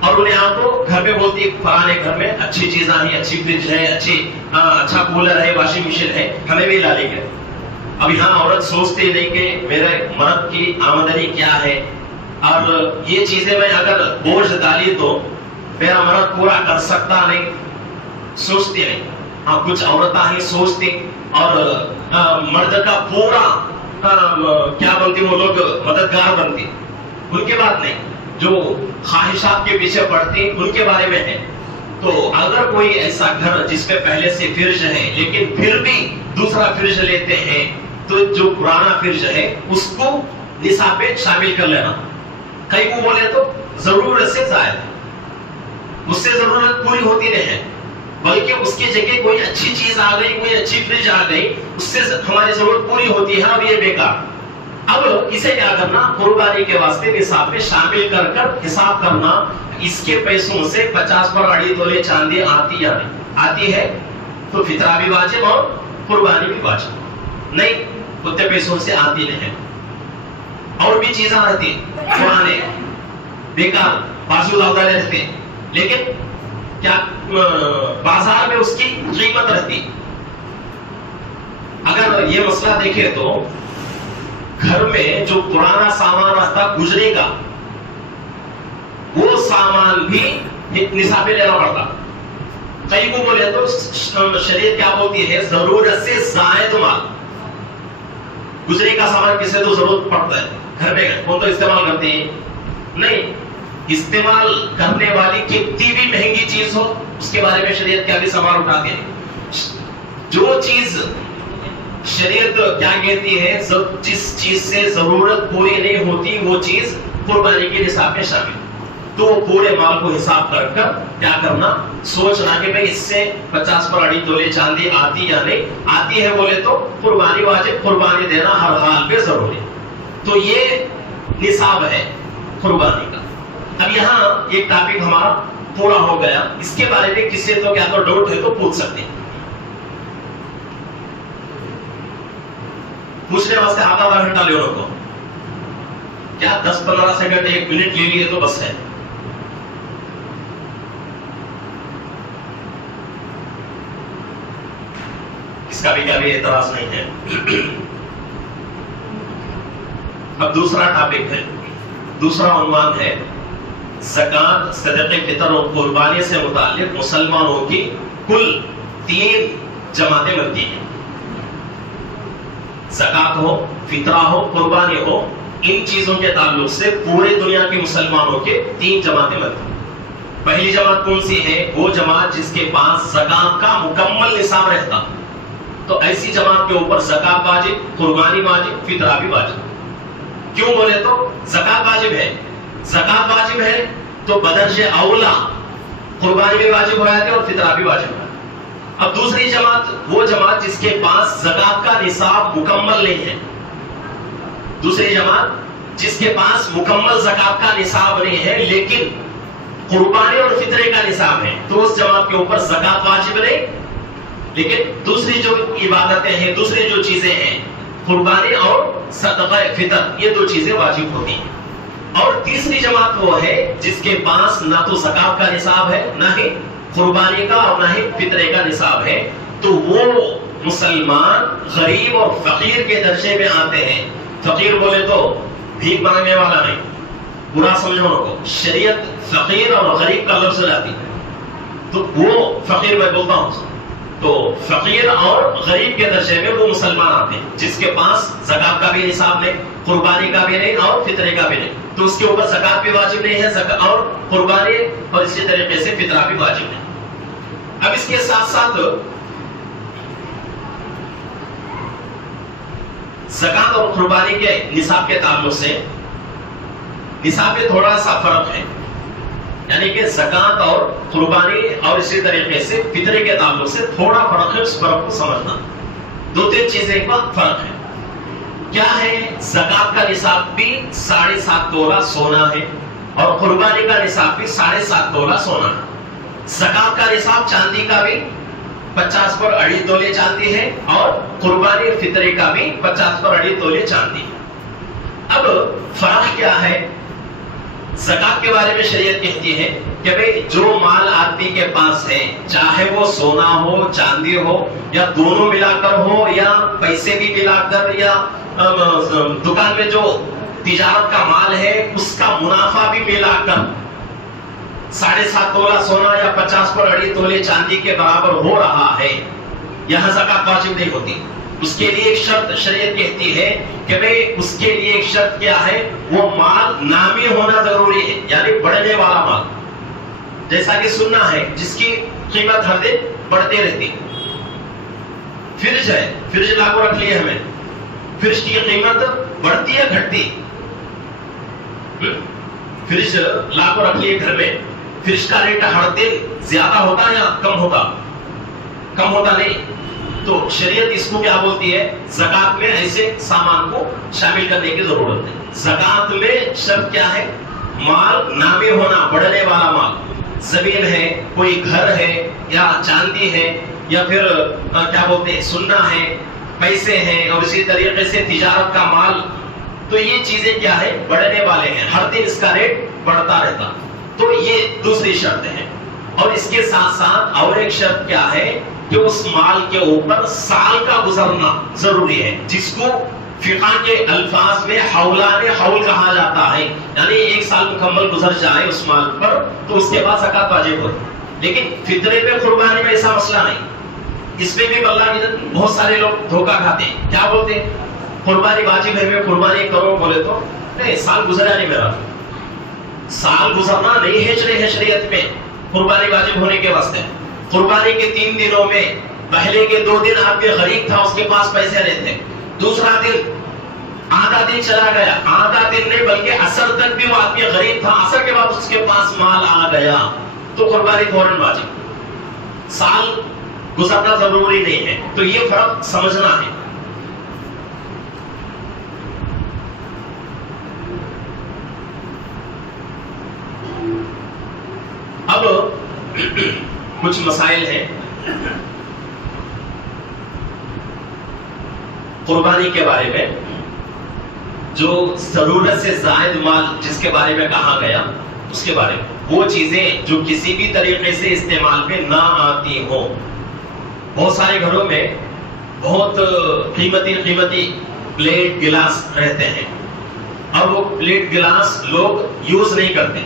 اور انہیں آپ کو گھر میں بولتی ہے فلانے گھر میں اچھی چیزیں ہیں، اچھی فریج ہے، اچھا کولر ہے، واشنگ مشین ہے، ہمیں بھی لا لیں گے. اب یہاں عورت سوچتی نہیں کہ میرے مرد کی آمدنی کیا ہے، اور یہ چیزیں میں اگر بوجھ ڈالی تو میرا مرد پورا کر سکتا نہیں، سوچتی نہیں. ہاں کچھ عورتیں ہی سوچتی اور مرد کا پورا کیا بنتی، وہ لوگ مددگار بنتی. ان کے بات نہیں، جو خواہشات کے پیچھے پڑتی ان کے بارے میں ہے. تو اگر کوئی ایسا گھر جس پہ پہلے سے فرج ہے لیکن پھر بھی دوسرا فرج لیتے ہیں تو جو پرانا فرج ہے اس کو نصاب پہ شامل کر لینا. کئی کو بولے تو ضرورت سے زائد ہے، اس سے ضرورت پوری ہوتی نہیں ہے، بلکہ اس کی جگہ کوئی اچھی چیز آ گئی، کوئی اچھی فریج آ گئی، اس سے ہماری ضرورت پوری ہوتی ہے. اب یہ بیکار. اب اسے کیا کرنا، قربانی کے واسطے نصاب میں شامل کر کر حساب کرنا. اس کے پیسوں سے 50 پر اڑی تولے چاندی آتی یا نہیں آتی ہے تو فطرہ بھی واجب اور قربانی بھی واجب. نہیں اتنے پیسوں سے آتی نہیں ہے. اور بھی چیزیں رہتی پرانے بیکار بازو داؤدہ رہتے، لیکن کیا بازار میں اس کی قیمت رہتی. اگر یہ مسئلہ دیکھے تو گھر میں جو پرانا سامان رہتا گزرے گا وہ سامان بھی نصاب پہ لینا پڑتا. کئی کو بولے تو شریعت کیا بولتی ہے، ضرورت سے زائد مال. گزرے کا سامان کسے تو ضرورت پڑتا ہے، گھر میں کون تو استعمال کرتے ہیں نہیں. استعمال کرنے والی کتنی بھی مہنگی چیز ہو اس کے بارے میں شریعت کیا بھی سوال اٹھاتے ہیں. جو چیز شریعت کیا کہتی ہے، جس چیز سے ضرورت پوری نہیں ہوتی وہ چیز قربانی کے نصاب میں شامل. تو پورے مال کو حساب کر کر کیا کرنا، سوچنا کہ بھئی اس سے 50 پر اڑی تولے چاندی آتی یا نہیں آتی ہے. بولے تو قربانی واجب، قربانی دینا ہر حال پہ ضروری. تو یہ نصاب ہے قربانی کا. اب یہاں ایک ٹاپک ہمارا پورا ہو گیا. اس کے بارے میں کسی تو کیا تو ڈاؤٹ ہے تو پوچھ سکتے ہیں. پوچھنے واسطے آدھا گھنٹہ لے لوگوں کو کیا 10-15 سیکنڈ 1 منٹ لے لیے تو بس ہے. اس کا بھی کبھی اعتراض نہیں ہے. اب دوسرا ٹاپک ہے، دوسرا عنوان ہے زکات، صدقہ فطر اور قربانی سے متعلق مسلمانوں کی کل 3 جماعتیں بنتی ہیں. زکات ہو، فطرہ ہو، قربانی ہو، ان چیزوں کے تعلق سے پورے دنیا کے مسلمانوں کے 3 جماعتیں بنتی ہیں. پہلی جماعت کون سی ہے؟ وہ جماعت جس کے پاس زکات کا مکمل نصاب رہتا. تو ایسی جماعت کے اوپر زکات واجب، قربانی واجب، فطرہ بھی واجب. کیوں بولے تو زکات واجب ہے. زکات واجب ہے تو بدرجہ اولا قربانی بھی واجب ہو جاتی ہے اور فطرہ بھی واجب ہے. اب دوسری جماعت وہ جماعت جس کے پاس زکات کا نصاب مکمل نہیں ہے. دوسری جماعت جس کے پاس مکمل زکات کا نصاب نہیں ہے لیکن قربانی اور فطرے کا نصاب ہے، تو اس جماعت کے اوپر زکات واجب نہیں، لیکن دوسری جو عبادتیں ہیں، دوسری جو چیزیں ہیں، قربانی اور صدقہ فطر، یہ 2 چیزیں واجب ہوتی ہیں. اور تیسری جماعت وہ ہے جس کے پاس نہ تو زکات کا نصاب ہے، نہ ہی قربانی کا اور نہ ہی فطرے کا نصاب ہے. تو وہ مسلمان غریب اور فقیر کے درجے میں آتے ہیں. فقیر بولے تو بھیک مانگنے والا نہیں، برا سمجھو کو. شریعت فقیر اور غریب کا لفظ لاتی ہے تو وہ فقیر میں بولتا ہوں. تو فقیر اور غریب کے درجے میں وہ مسلمان آتے ہیں جس کے پاس زکات کا بھی نصاب نہیں، قربانی کا بھی نہیں اور فطرے کا بھی نہیں. تو اس کے اوپر زکات بھی واجب نہیں ہے اور قربانی اور اسی طریقے سے فطرہ بھی واجب نہیں. اب اس کے ساتھ ساتھ زکات اور قربانی کے نصاب کے تعلق سے نصاب میں تھوڑا سا فرق ہے. یعنی کہ زکات اور قربانی اور اسی طریقے سے فطرے کے تعلق سے تھوڑا فرق ہے. اس فرق کو سمجھنا 2-3 چیزیں کا فرق ہے. کیا ہے؟ زکات کا نصاب بھی 7.5 تولہ سونا ہے اور قربانی کا نصاب بھی 7.5 تولہ سونا ہے. زکات کا نصاب چاندی کا بھی 50 پر اڑی تولے چاندی ہے اور قربانی فطرے کا بھی 50 پر اڑی تولے چاندی ہے. اب فرق کیا ہے؟ زکات کے بارے میں شریعت کہتی ہے کہ بھئی جو مال آدمی کے پاس ہے، چاہے وہ سونا ہو، چاندی ہو، یا دونوں ملا کر ہو، یا پیسے بھی ملا کر، یا دکان میں جو تجارت کا مال ہے اس کا منافع بھی ملا کر 7.5 تولہ سونا یا 50 پر 2.5 تولے چاندی کے برابر ہو رہا ہے، یہاں زکات واجب نہیں ہوتی۔ اس کے لیے ایک شرط شریعت کہتی ہے کہ بھئی اس کے لیے ایک شرط کیا ہے، وہ مال نامی ہونا ضروری ہے، یعنی بڑھنے والا مال، جیسا کہ سننا ہے جس کی قیمت ہر دن بڑھتے رہتی۔ فرج ہے، فرج لاگو رکھ لیے ہمیں، فرج کی قیمت بڑھتی ہے گھٹتی؟ فرج لاگو رکھ لیے گھر میں، فرج کا ریٹ ہر دن زیادہ ہوتا یا کم ہوتا؟ کم ہوتا نہیں۔ تو شریعت اس کو کیا بولتی ہے، زکات میں ایسے سامان کو شامل کرنے کی ضرورت ہے۔ زکات میں شرط کیا ہے، مال نامی ہونا، بڑھنے والا مال، زمین ہے، کوئی گھر ہے، یا چاندی ہے، یا پھر کیا بولتے ہیں سننا ہے، پیسے ہیں، اور اسی طریقے سے تجارت کا مال، تو یہ چیزیں کیا ہے، بڑھنے والے ہیں، ہر دن اس کا ریٹ بڑھتا رہتا۔ تو یہ دوسری شرط ہے۔ اور اس کے ساتھ ساتھ اور ایک شرط کیا ہے کہ اس مال کے اوپر سال کا گزرنا ضروری ہے، جس کو فقہ کے الفاظ میں حولان حول کہا جاتا ہے، یعنی 1 سال مکمل گزر جائے اس مال پر تو اس کے بعد زکات واجب ہوتی۔ لیکن فطرے میں قربانی میں ایسا مسئلہ نہیں، اس میں بھی اللہ کی بہت سارے لوگ دھوکہ کھاتے ہیں، کیا بولتے ہیں قربانی واجب ہے، میں قربانی کروں، بولے تو نہیں، سال گزرا نہیں میرا، سال گزرنا نہیں ہے شریعت میں قربانی واجب ہونے کے واسطے۔ قربانی کے 3 دنوں میں پہلے کے 2 دن آدمی غریب تھا، اس کے پاس پیسے نہیں تھے، دوسرا دن آدھا دن چلا گیا، آدھا دن نہیں بلکہ عصر تک بھی وہ آدمی غریب تھا، عصر کے بعد اس کے پاس مال آ گیا تو قربانی فوراً واجب۔ سال گزرنا ضروری نہیں ہے، تو یہ فرق سمجھنا ہے۔ اب کچھ مسائل ہیں قربانی کے بارے میں، جو ضرورت سے زائد مال جس کے بارے میں کہا گیا اس کے بارے میں، وہ چیزیں جو کسی بھی طریقے سے استعمال میں نہ آتی ہوں۔ بہت سارے گھروں میں بہت قیمتی پلیٹ گلاس رہتے ہیں، اور وہ پلیٹ گلاس لوگ یوز نہیں کرتے،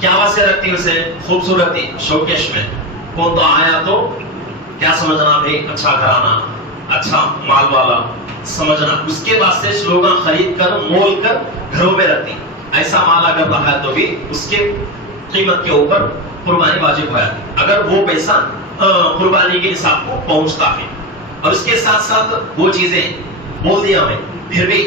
کیا واسطے رکھتی اسے، خوبصورتی، شوکیش میں، کون تو آیا تو کیا سمجھنا بھائی اچھا گھرانا، اچھا مال والا سمجھنا، اس کے واسطے لوگ خرید کر مول کر گھروں میں رکھتی۔ ایسا مال اگر رہا تو بھی اس کے قیمت کے اوپر قربانی واجب ہے، اگر وہ پیسہ قربانی کے حساب کو پہنچتا ہے۔ اور اس کے ساتھ ساتھ وہ چیزیں بول دیا میں، پھر بھی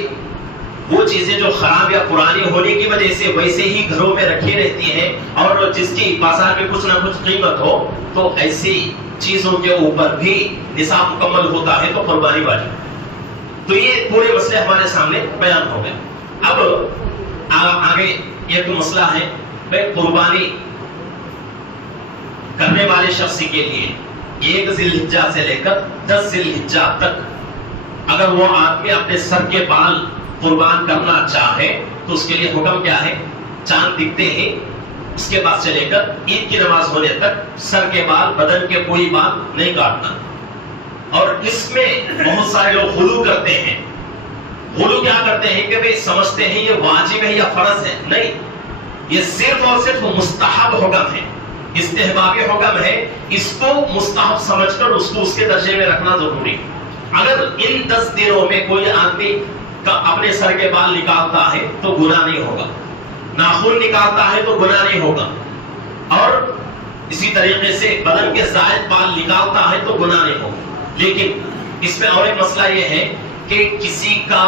وہ چیزیں جو خراب یا پرانی ہونے کی وجہ سے ویسے ہی گھروں میں رکھی رہتی ہیں، اور جس کی بازار میں کچھ نہ کچھ قیمت ہو، تو ایسی چیزوں کے اوپر بھی نصاب مکمل ہوتا ہے تو قربانی واجب۔ تو یہ پورے مسئلے ہمارے سامنے بیان ہو گئے۔ اب آگے ایک مسئلہ ہے بھائی قربانی کرنے والے شخص کے لیے 1 ذی الحجہ سے لے کر 10 ذی الحجہ تک اگر وہ آدمی اپنے سر کے بال قربان کرنا چاہے تو اس کے لیے حکم کیا ہے، چاند دکھتے ہی اس کے بعد سے لے کر عید کی نماز ہونے تک سر کے بال، بدن کے کوئی بال نہیں کاٹنا۔ اور اس میں بہت سارے لوگ غلو کرتے ہیں۔ غلو کیا کرتے ہیں کہ بھئی سمجھتے ہیں یہ واجب ہے یا فرض ہے، نہیں، یہ صرف اور صرف مستحب حکم ہے، استحبابی حکم ہے، اس کو مستحب سمجھ کر اس کو اس کے درجے میں رکھنا ضروری۔ اگر ان 10 دنوں میں کوئی آدمی اپنے سر کے بال نکالتا ہے تو گناہ نہیں ہوگا، ناخن نکالتا ہے تو گناہ نہیں ہوگا، اور اسی طریقے سے بدن کے زائد بال نکالتا ہے تو گناہ نہیں ہوگا۔ لیکن اس میں اور ایک مسئلہ یہ ہے کہ کسی کا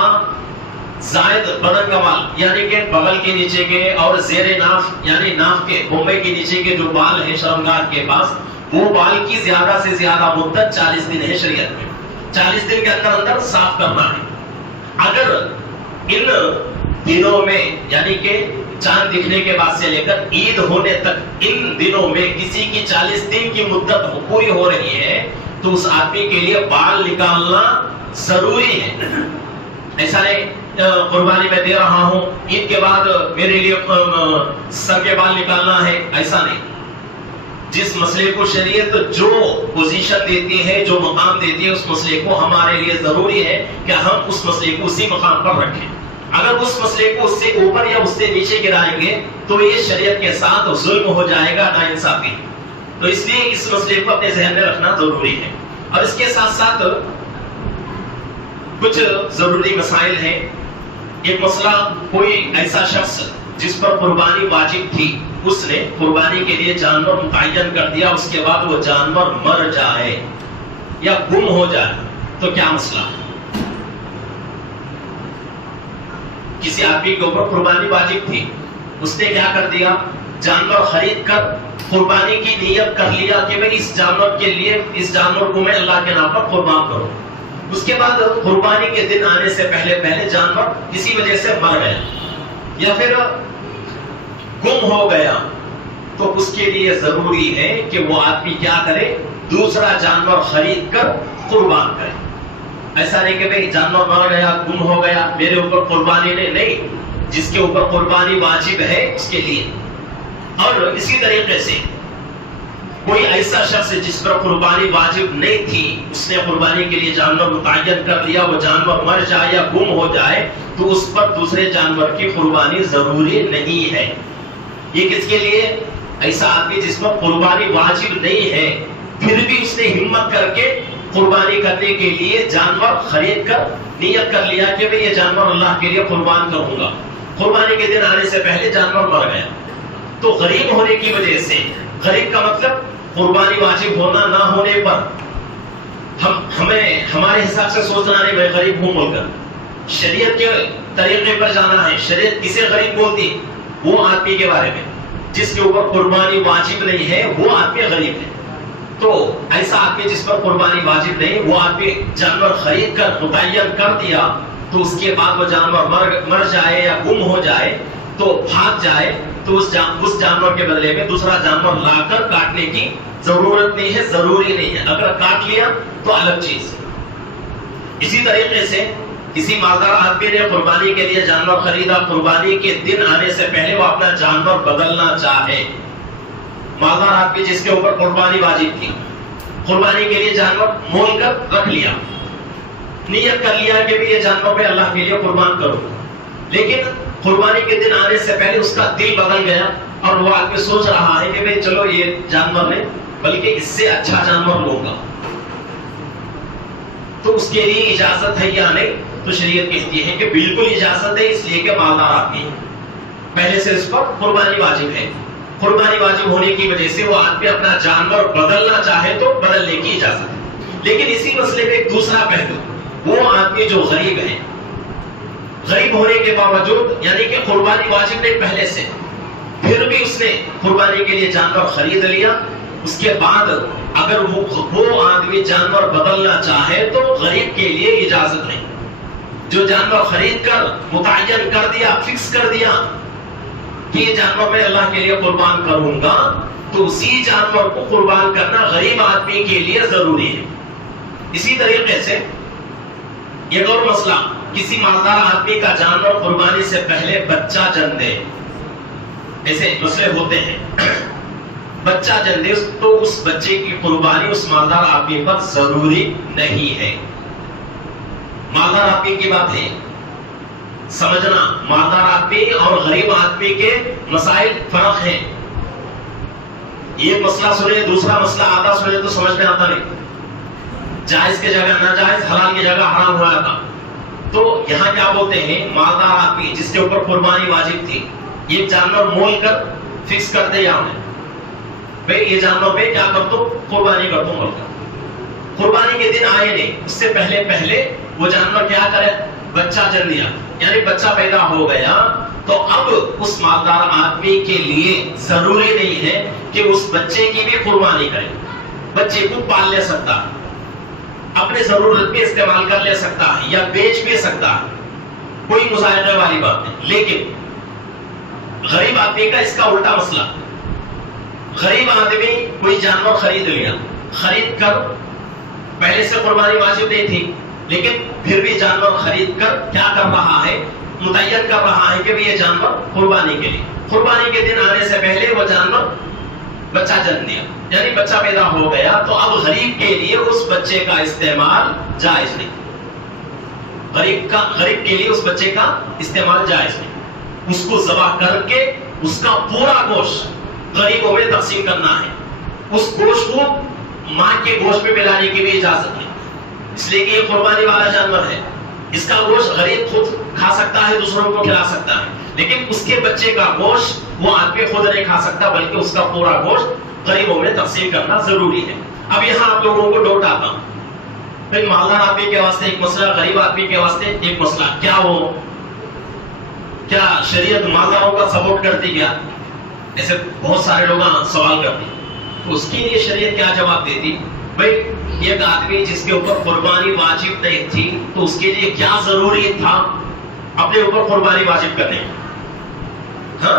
زائد بدن کا بال یعنی کہ بغل کے نیچے کے اور زیر ناف یعنی ناف کے بومبے کے نیچے کے جو بال ہیں شرمگار کے پاس، وہ بال کی زیادہ سے زیادہ مدت 40 دن ہے شریعت میں، 40 دن کے اندر اندر صاف کرنا ہے۔ اگر ان دنوں میں یعنی کہ چاند دکھنے کے بعد سے لے کر عید ہونے تک ان دنوں میں کسی کی 40 دن کی مدت پوری ہو رہی ہے تو اس آدمی کے لیے بال نکالنا ضروری ہے۔ ایسا نہیں قربانی میں دے رہا ہوں، عید کے بعد میرے لیے سر کے بال نکالنا ہے، ایسا نہیں. جس مسئلے کو شریعت جو پوزیشن دیتی ہے، جو مقام دیتی ہے، اس مسئلے کو ہمارے لیے ضروری ہے کہ ہم اس مسئلے کو اسی مقام پر رکھیں. اگر اس مسئلے کو اس سے اوپر یا اس سے نیچے گرائیں گے تو یہ شریعت کے ساتھ ظلم ہو جائے گا، ناانصافی. تو اس لیے اس مسئلے کو اپنے ذہن میں رکھنا ضروری ہے. اور اس کے ساتھ ساتھ کچھ ضروری مسائل ہیں. ایک مسئلہ، کوئی ایسا شخص جس پر قربانی واجب تھی، اس نے قربانی کے لیے جانور متعین کر دیا، اس کے بعد وہ جانور مر جائے یا گم ہو جائے تو کیا مسئلہ؟ کسی آدمی کے اوپر قربانی واجب تھی، اس نے کیا کر دیا؟ جانور خرید کر قربانی کی نیت کر لیا کہ میں اس جانور کے لیے، اس جانور کو میں اللہ کے نام پر قربان کروں. اس کے بعد قربانی کے دن آنے سے پہلے جانور کسی وجہ سے مر گیا یا پھر گم ہو گیا، تو اس کے لیے ضروری ہے کہ وہ آدمی کیا کرے؟ دوسرا جانور خرید کر قربان کرے. ایسا نہیں کہ بھئی جانور مر گیا، گم ہو گیا، میرے اوپر قربانی نہیں. جس کے اوپر قربانی واجب ہے اس کے لیے. اور اسی طریقے سے کوئی ایسا شخص جس پر قربانی واجب نہیں تھی، اس نے قربانی کے لیے جانور متعین کر لیا، وہ جانور مر جائے یا گم ہو جائے تو اس پر دوسرے جانور کی قربانی ضروری نہیں ہے. یہ کس کے لیے؟ ایسا آدمی جس پر قربانی واجب نہیں ہے، پھر بھی اس نے ہمت کر کے قربانی کرنے کے لیے جانور خرید کر نیت کر لیا کہ میں یہ جانور اللہ کے لیے قربان کروں گا. قربانی کے دن آنے سے پہلے جانور مر گیا تو غریب ہونے کی وجہ سے، غریب کا مطلب قربانی واجب ہونا نہ ہونے پر ہمیں ہمارے حساب سے سوچنا نہیں میں غریب ہوں بول کر، شریعت کے طریقے پر جانا ہے. شریعت کسے غریب بولتی؟ وہ آدمی کے بارے میں جس کے اوپر قربانی واجب نہیں ہے، وہ آدمی غریب ہے. تو ایسا آدمی جس پر قربانی واجب نہیں، وہ آدمی جانور خرید کر متعین کر دیا تو اس کے بعد وہ جانور مر جائے یا گم ہو جائے تو بھاگ جائے تو اس جانور کے بدلے میں دوسرا جانور لا کر کاٹنے کی ضرورت نہیں ہے، ضروری نہیں ہے. اگر کاٹ لیا تو الگ چیز. اسی طریقے سے کسی مالدار آدمی نے قربانی کے لیے جانور خریدا، قربانی کے دن آنے سے پہلے وہ اپنا جانور بدلنا چاہے. مالدار آدمی جس کے اوپر قربانی واجب تھی، قربانی کے لیے جانور مول کر رکھ لیا، نیت کر لیا کہ میں یہ جانور میں اللہ کے لیے قربان کروں، لیکن قربانی کے دن آنے سے پہلے اس کا دل بدل گیا اور وہ آدمی سوچ رہا ہے کہ میں چلو یہ جانور نہیں بلکہ اس سے اچھا جانور لوں گا، تو اس کے لیے اجازت ہے یا نہیں؟ تو شریعت کہتی ہے کہ بالکل اجازت ہے، اس لیے کہ مالدار آدمی ہے، پہلے سے اس پر قربانی واجب ہے. قربانی واجب ہونے کی وجہ سے وہ آدمی اپنا جانور بدلنا چاہے تو بدلنے کی اجازت ہے. لیکن اسی مسئلے میں ایک دوسرا پہلو، وہ آدمی جو غریب ہے، غریب ہونے کے باوجود یعنی کہ قربانی واجب نہیں پہلے سے، پھر بھی اس نے قربانی کے لیے جانور خرید لیا، اس کے بعد اگر وہ آدمی جانور بدلنا چاہے تو غریب کے لیے اجازت نہیں. جو جانور خرید کر متعین کر دیا، فکس کر دیا کہ یہ جانور میں اللہ کے لیے قربان کروں گا، تو اسی جانور کو قربان کرنا غریب آدمی کے لیے ضروری ہے. اسی طریقے سے ایک اور مسئلہ، کسی مالدار آدمی کا جانور قربانی سے پہلے بچہ جن دے، ایسے مسئلے ہوتے ہیں، بچہ جن دے تو اس بچے کی قربانی اس مالدار آدمی پر ضروری نہیں ہے. مالدار آدمی کی بات ہے سمجھنا، مالدار آدمی اور غریب آدمی کے مسائل فرق ہیں. ایک مسئلہ سنے، دوسرا مسئلہ آدھا سنے تو سمجھ میں آتا نہیں. جائز کی جگہ ناجائز، حلال کی جگہ حرام ہوا تھا. تو یہاں کیا بولتے ہیں، مالدار آدمی جس کے اوپر قربانی واجب تھی، یہ جانور مول کر فکس کر دے یا بھئی یہ جانور میں کیا کر دو، قربانی کر دوں. قربانی کے دن آئے نہیں، اس سے پہلے وہ جانور کیا کرے، بچہ جن دیا، یعنی بچہ پیدا ہو گیا، تو اب اس مالدار آدمی کے لیے ضروری نہیں ہے کہ اس بچے کی بھی قربانی کرے. بچے کو پال لے سکتا، اپنے ضرورت میں استعمال کر لے سکتا ہے یا بیچ بھی سکتا ہے، کوئی مظاہرے والی بات نہیں. لیکن غریب آدمی کا اس کا الٹا مسئلہ، غریب آدمی کوئی جانور خرید لیا، خرید کر پہلے سے قربانی واجب نہیں تھی، لیکن پھر بھی جانور خرید کر کیا کر رہا ہے؟ متعین کر رہا ہے کہ یہ جانور قربانی کے لیے، قربانی کے دن آنے سے پہلے وہ جانور بچہ جنم دیا، یعنی بچہ پیدا ہو گیا، تو اب غریب کے لیے اس بچے کا استعمال جائز نہیں، غریب کے لیے اس بچے کا استعمال جائز نہیں، اس کو ذبح کر کے اس کا پورا گوشت غریبوں میں تقسیم کرنا ہے، اس گوشت کو ماں کے گوشت میں ملانے کی بھی اجازت نہیں، اس لیے کہ یہ قربانی والا جانور ہے، اس کا گوشت غریب خود کھا سکتا ہے، دوسروں کو کھلا سکتا ہے، لیکن اس کے بچے کا گوشت وہ آدمی خود نہیں کھا سکتا، بلکہ اس کا پورا گوشت غریبوں میں تقسیم کرنا ضروری ہے۔ اب یہاں آپ لوگوں کو ڈاؤٹ آتا ہوں، پھر مالدار آدمی کے واسطے ایک مسئلہ، غریب آدمی کے واسطے ایک مسئلہ، کیا شریعت مالداروں کا سپورٹ کرتی؟ کیا ایسے بہت سارے لوگ سوال کرتے، تو اس کے لیے شریعت کیا جواب دیتی؟ بھائی ایک آدمی جس کے اوپر قربانی واجب نہیں تھی، تو اس کے لیے کیا ضروری تھا اپنے اوپر قربانی واجب کرنے؟ ہاں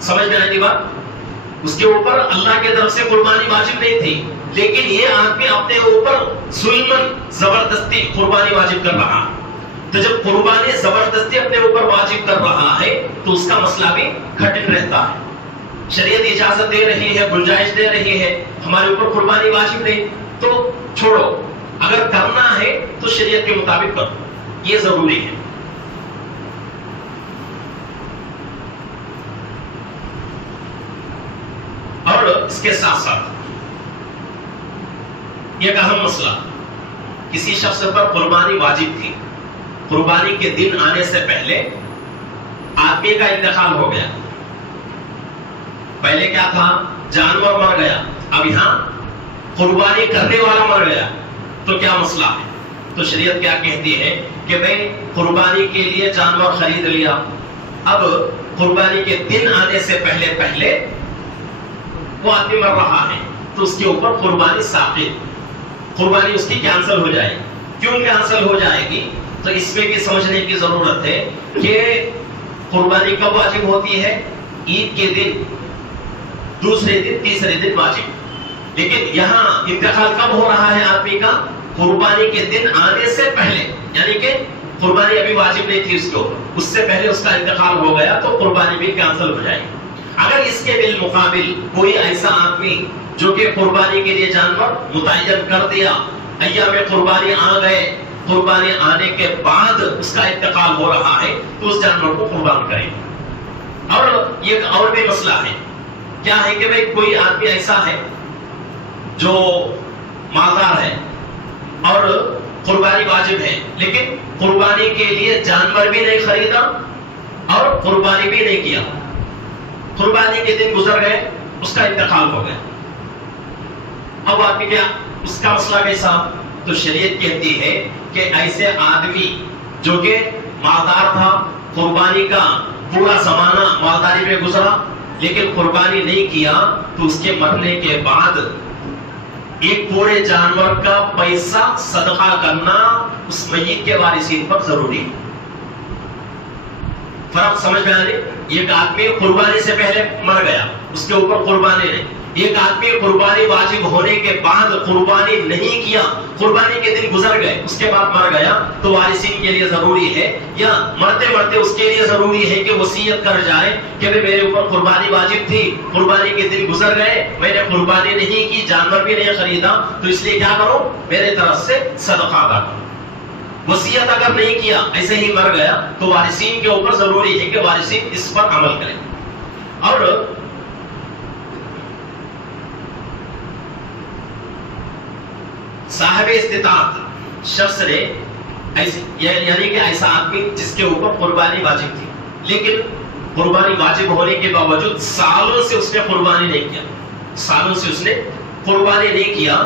سمجھ میں آئی بات؟ اس کے اوپر اللہ کی طرف سے قربانی واجب نہیں تھی، لیکن یہ آدمی اپنے اوپر ظلمن زبردستی قربانی واجب کر رہا، تو جب قربانی زبردستی اپنے اوپر واجب کر رہا ہے تو اس کا مسئلہ بھی کٹھن رہتا ہے۔ شریعت اجازت دے رہی ہے، گنجائش دے رہی ہے، ہمارے اوپر قربانی واجب نہیں تو چھوڑو، اگر کرنا ہے تو شریعت کے مطابق کرو، یہ ضروری ہے۔ اور اس کے ساتھ ساتھ ایک اہم مسئلہ، کسی شخص پر قربانی واجب تھی، قربانی کے دن آنے سے پہلے آدمی کا انتقال ہو گیا، پہلے کیا تھا؟ جانور مر گیا، اب یہاں قربانی کرنے والا مر گیا، تو کیا مسئلہ ہے؟ تو شریعت کیا کہتی ہے کہ بھئی قربانی کے لیے جانور خرید لیا، اب قربانی کے دن آنے سے پہلے وہ آدمی مر رہا ہے، تو اس کے اوپر قربانی ساقط، قربانی اس کی کینسل ہو جائے گی۔ کیوں کینسل ہو جائے گی؟ تو اس میں بھی سمجھنے کی ضرورت ہے کہ قربانی کب واجب ہوتی ہے؟ عید کے دن، دوسرے دن، تیسرے دن واجب، لیکن یہاں انتقال کب ہو رہا ہے آدمی کا؟ قربانی کے دن آنے سے پہلے، یعنی کہ قربانی ابھی واجب نہیں تھی اس کو، اس سے پہلے اس کا انتقال ہو گیا تو قربانی بھی کینسل ہو جائے گی۔ اگر اس کے بالمقابل کوئی ایسا آدمی جو کہ قربانی کے لیے جانور متعین کر دیا، ایام قربانی آ گئے، قربانی آنے کے بعد اس کا انتقال ہو رہا ہے، تو اس جانور کو قربان کریں۔ اور یہ اور بھی مسئلہ ہے، کیا ہے کہ بھئی کوئی آدمی ایسا ہے جو مالدار ہے اور قربانی واجب ہے، لیکن قربانی کے لیے جانور بھی نہیں خریدا اور قربانی بھی نہیں کیا، قربانی کے دن گزر گئے، اس کا انتقال ہو گیا، اب آدمی کیا؟ اس کا مسئلہ کیسا؟ تو شریعت کہتی ہے کہ ایسے آدمی جو کہ مالدار تھا، قربانی کا پورا زمانہ مالداری میں گزرا لیکن قربانی نہیں کیا، تو اس کے مرنے کے بعد ایک پورے جانور کا پیسہ صدقہ کرنا اس میت کے وارثین پر ضروری ہے۔ فرق سمجھ میں آنے؟ ایک آدمی قربانی سے پہلے مر گیا، اس کے اوپر قربانی نہیں، ایک آدمی قربانی واجب ہونے کے بعد قربانی نہیں کیا، قربانی کے دن گزر گئے، اس کے بعد مر گیا، تو وارثین کے لیے ضروری ہے یا مرتے مرتے اس کے لیے ضروری ہے کہ وصیت کر جائے کہ میرے اوپر قربانی واجب تھی، قربانی کے دن گزر گئے، میں نے قربانی نہیں کی، جانور بھی نہیں خریدا، تو اس لیے کیا کرو؟ میرے طرف سے صدقہ ادا کرو۔ وصیت اگر نہیں کیا، ایسے ہی مر گیا، تو وارثین کے اوپر ضروری ہے کہ وارثین اس پر عمل کریں۔ اور صاحب استطاعت شخص نے یعنی کہ ایسا آدمی جس کے اوپر قربانی واجب تھی، لیکن قربانی واجب ہونے کے باوجود سالوں سے اس نے قربانی نہیں کیا، سالوں سے اس نے قربانی نہیں کیا،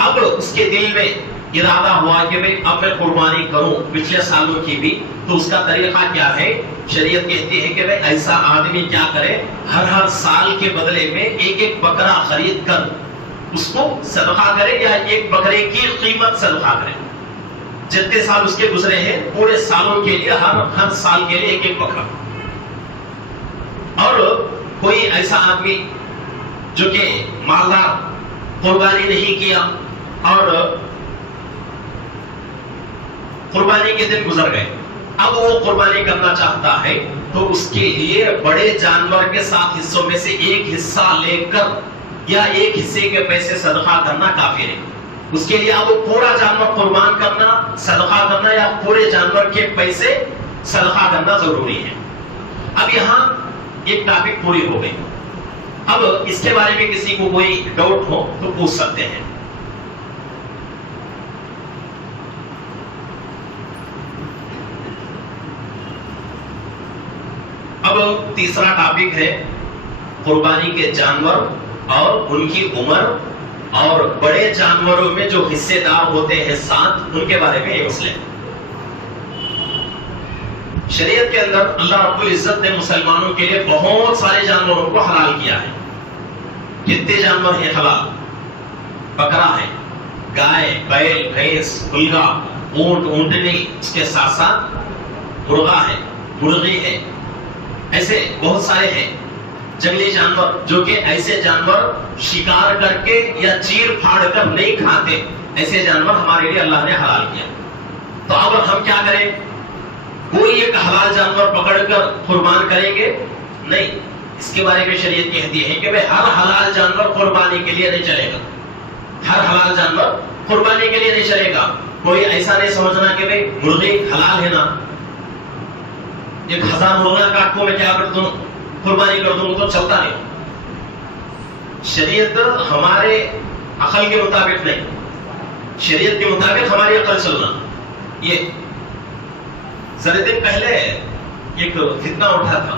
اب اس کے دل میں ارادہ ہوا کہ میں اب میں قربانی کروں پچھلے سالوں کی بھی، تو اس کا طریقہ کیا ہے؟ شریعت کہتی ہے کہ ایسا آدمی کیا کرے؟ ہر سال کے بدلے میں ایک ایک بکرا خرید کر اس کو صدقہ کرے، یا ایک بکرے کی قیمت صدقہ کرے، جتنے سال اس کے گزرے ہیں پورے سالوں کے لیے ہر سال کے لیے ایک ایک بکرا۔ اور کوئی ایسا آدمی جو کہ مالدار، قربانی نہیں کیا اور قربانی کے دن گزر گئے، اب وہ قربانی کرنا چاہتا ہے تو اس کے لیے بڑے جانور کے 7 حصوں میں سے ایک حصہ لے کر یا ایک حصے کے پیسے صدقہ کرنا کافی ہے. اس کے لیے اب پورا جانور قربان کرنا، صدقہ کرنا، یا پورے جانور کے پیسے صدقہ کرنا ضروری ہے. اب یہاں ایک ٹاپک پوری ہو گئی. اب اس کے بارے میں کسی کو کوئی ڈاؤٹ ہو تو پوچھ سکتے ہیں. اب تیسرا ٹاپک ہے قربانی کے جانور اور ان کی عمر اور بڑے جانوروں میں جو حصے دار ہوتے ہیں 7، ان کے بارے میں یہ مسئلہ. شریعت کے اندر اللہ رب العزت نے مسلمانوں کے لیے بہت سارے جانوروں کو حلال کیا ہے. کتنے جانور ہیں حلال؟ بکرا ہے، گائے، بیل، بھینس، ملگا، اونٹ، اونٹنی، اس کے ساتھ ساتھ مرغا ہے، مرغی ہے. ایسے بہت سارے ہیں جنگلی جانور جو کہ ایسے جانور شکار کر کے یا چیر پھاڑ کر نہیں کھاتے، ایسے جانور ہمارے لیے اللہ نے حلال کیا. تو اب ہم کیا کریں؟ کوئی ایک حلال جانور پکڑ کر قربان کریں گے؟ نہیں. اس کے بارے میں شریعت کہتی ہے کہ ہر حلال جانور قربانی کے لیے نہیں چلے گا. ہر حلال جانور قربانی کے لیے نہیں چلے گا. کوئی ایسا نہیں سمجھنا کہ بھئی مرغی حلال ہے نا، 1000 مرغیاں کاٹ کو میں کیا کر دوں، قربانی کر دوں تو چلتا نہیں. شریعت ہمارے عقل کے مطابق نہیں، شریعت کے مطابق ہماری عقل چلنا. یہ ذرا دن پہلے ایک فتنہ اٹھا تھا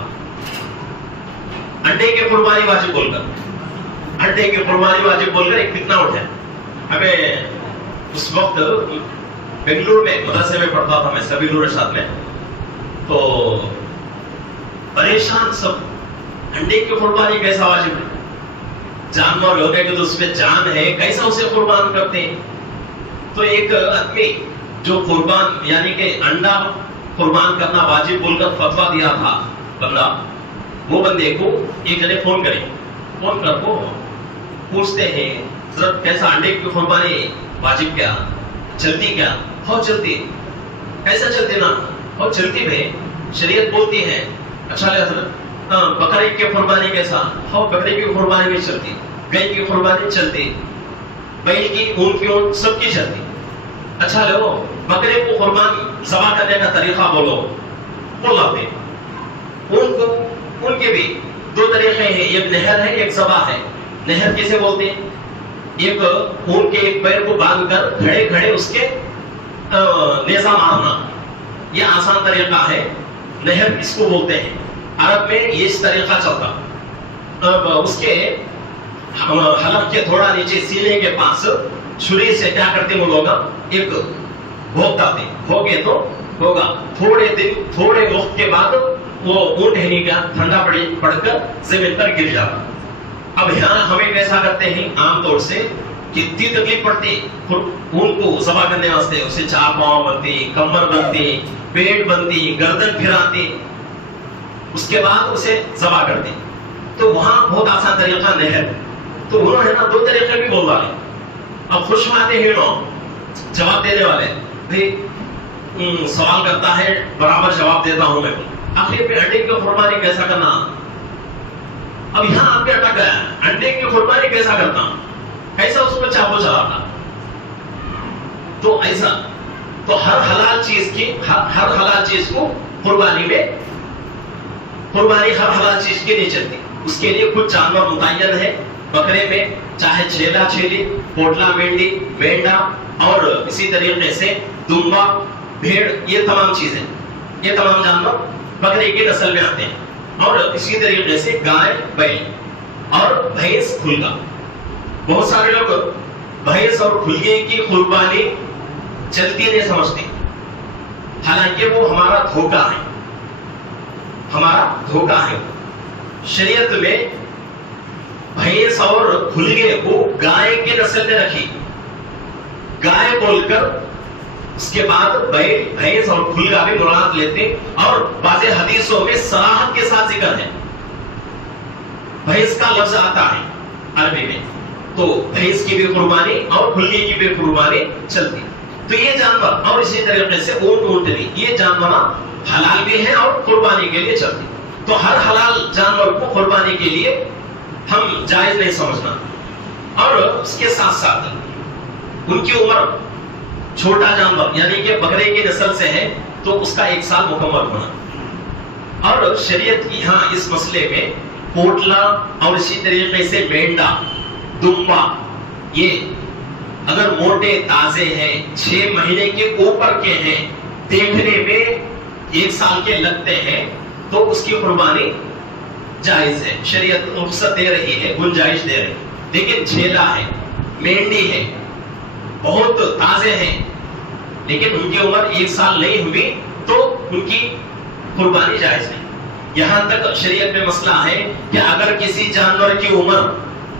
انڈے کی قربانی واجب بول کر، انڈے کی قربانی واجب بول کر ایک فتنہ اٹھا. ہمیں اس وقت بنگلور میں مدرسے میں پڑھتا تھا میں، سبھی نور ارشاد میں، تو پریشان سب، انڈے کی قربانی کیسا واجب ہے؟ جانور ہونے کے تو اس میں جان ہے، کیسا اسے قربان کرتے ہیں؟ تو ایک آدمی جو قربان یعنی کہ انڈا قربان کرنا واجب بول کر فتویٰ دیا تھا بندہ، وہ بندے کو ایک جنے فون کرے، فون کر کو پوچھتے ہیں حضرت کیسا انڈے کی قربانی واجب کیا چلتی؟ کیا ہو چلتی؟ کیسا چلتی نا ہو چلتی میں شریعت بولتی ہے. اچھا حضرت بکرے کی قربانی کیسا؟ ہو بکرے کی قربانی بھی چلتی، گائے کی قربانی چلتی، بیل کی، اونٹ کی، اونٹ سب کی چلتی. اچھا لو بکرے کو قربانی ذبح کرنے کا طریقہ بولو، بولاتے. ان کے بھی 2 طریقے ہیں، ایک نہر ہے ایک ذبح ہے. نہر کیسے بولتے ہیں؟ ایک اونٹ کے ایک پیر کو باندھ کر کھڑے کھڑے اس کے نیزہ مارنا، یہ آسان طریقہ ہے، نہر اس کو بولتے ہیں. عرب میں یہ اس طریقہ چلتا. اب اس کے حلق کے تھوڑا نیچے سینے کے پاس چھری سے کیا کرتے وہ لوگ ایک بھوک ڈالتے، بھوگے تو ہوگا تھوڑے وقت کے بعد وہ اونٹ ہنی کا ٹھنڈا پڑ کر زمین پر گر جاتا. اب یہاں ہمیں کیسا کرتے ہیں عام طور سے، کتنی تکلیف پڑتی اونٹ کو ذبح کرنے واسطے، اسے 4 پاؤں بنتی، کمر بنتی، پیٹ بنتی، گردن پھراتی، اس کے بعد اسے ذبح کرتی. تو وہاں بہت آسان طریقہ نہر. تو انہوں نے 2 طریقے بھی بولوا لے. اب خوش آتے ہیں جواب دینے والے، بھائی سوال کرتا ہے برابر جواب دیتا ہوں میں. آخر پہ انڈے کی قربانی کیسا کرنا؟ اب یہاں آپ کے اٹک گیا، انڈے کی قربانی کیسا کرتا، کیسا اس کو چاقو چلاتا؟ تو ایسا تو ہر حلال چیز کو قربانی میں، قربانی ہر حلال چیز کی نہیں چلتی. اس کے لیے کچھ جانور متعین ہے. بکرے میں چاہے چھیلا چھیلی، پوٹلا مینڈی، مینڈا، اور اسی طریقے سے دمبا، بھیڑ، یہ تمام چیزیں، یہ تمام جانور بکرے کی نسل میں آتے ہیں. اور اسی طریقے سے گائے، بیل اور بھینس، کھلگا. بہت سارے لوگ بھینس اور کھلگے کی قربانی چلتی نہیں سمجھتے، حالانکہ وہ ہمارا دھوکہ ہے، ہمارا دھوکہ ہے. شریعت میں بھینس اور کھلگے کو گائے کی نسل میں رکھی، گائے بول کر اس کے بعد بیل، بھینس اور کھلگا بھی مراد لیتے. اور بعض حدیثوں میں صراحت کے ساتھ ذکر ہے، بھینس کا لفظ آتا ہے عربی میں، تو بھینس کی بھی قربانی اور کھلگے کی بھی قربانی چلتی. تو یہ جانور اور اسی طریقے سے اونٹ اونٹنی یہ جانور حلال بھی ہیں اور قربانی کے لیے چلتے. تو ہر حلال جانور کو قربانی کے لیے ہم جائز نہیں سمجھنا. اور اس کے ساتھ ساتھ ان کی عمر چھوٹا جانور یعنی کہ بکرے کی نسل سے ہے تو اس کا 1 سال مکمل ہونا. اور شریعت یہاں اس مسئلے میں پوٹلا اور اسی طریقے سے مینڈا دمبا یہ اگر موٹے تازے ہیں 6 مہینے کے اوپر کے ہیں دیکھنے میں 1 سال کے لگتے ہیں تو اس کی قربانی جائز ہے. شریعت رخصت دے رہی ہے گنجائش دے رہی ہے. لیکن جھیلا ہے مینڈی ہے بہت تازے ہیں لیکن ان کی عمر 1 سال نہیں ہوئی تو ان کی قربانی جائز نہیں. یہاں تک شریعت میں مسئلہ ہے کہ اگر کسی جانور کی عمر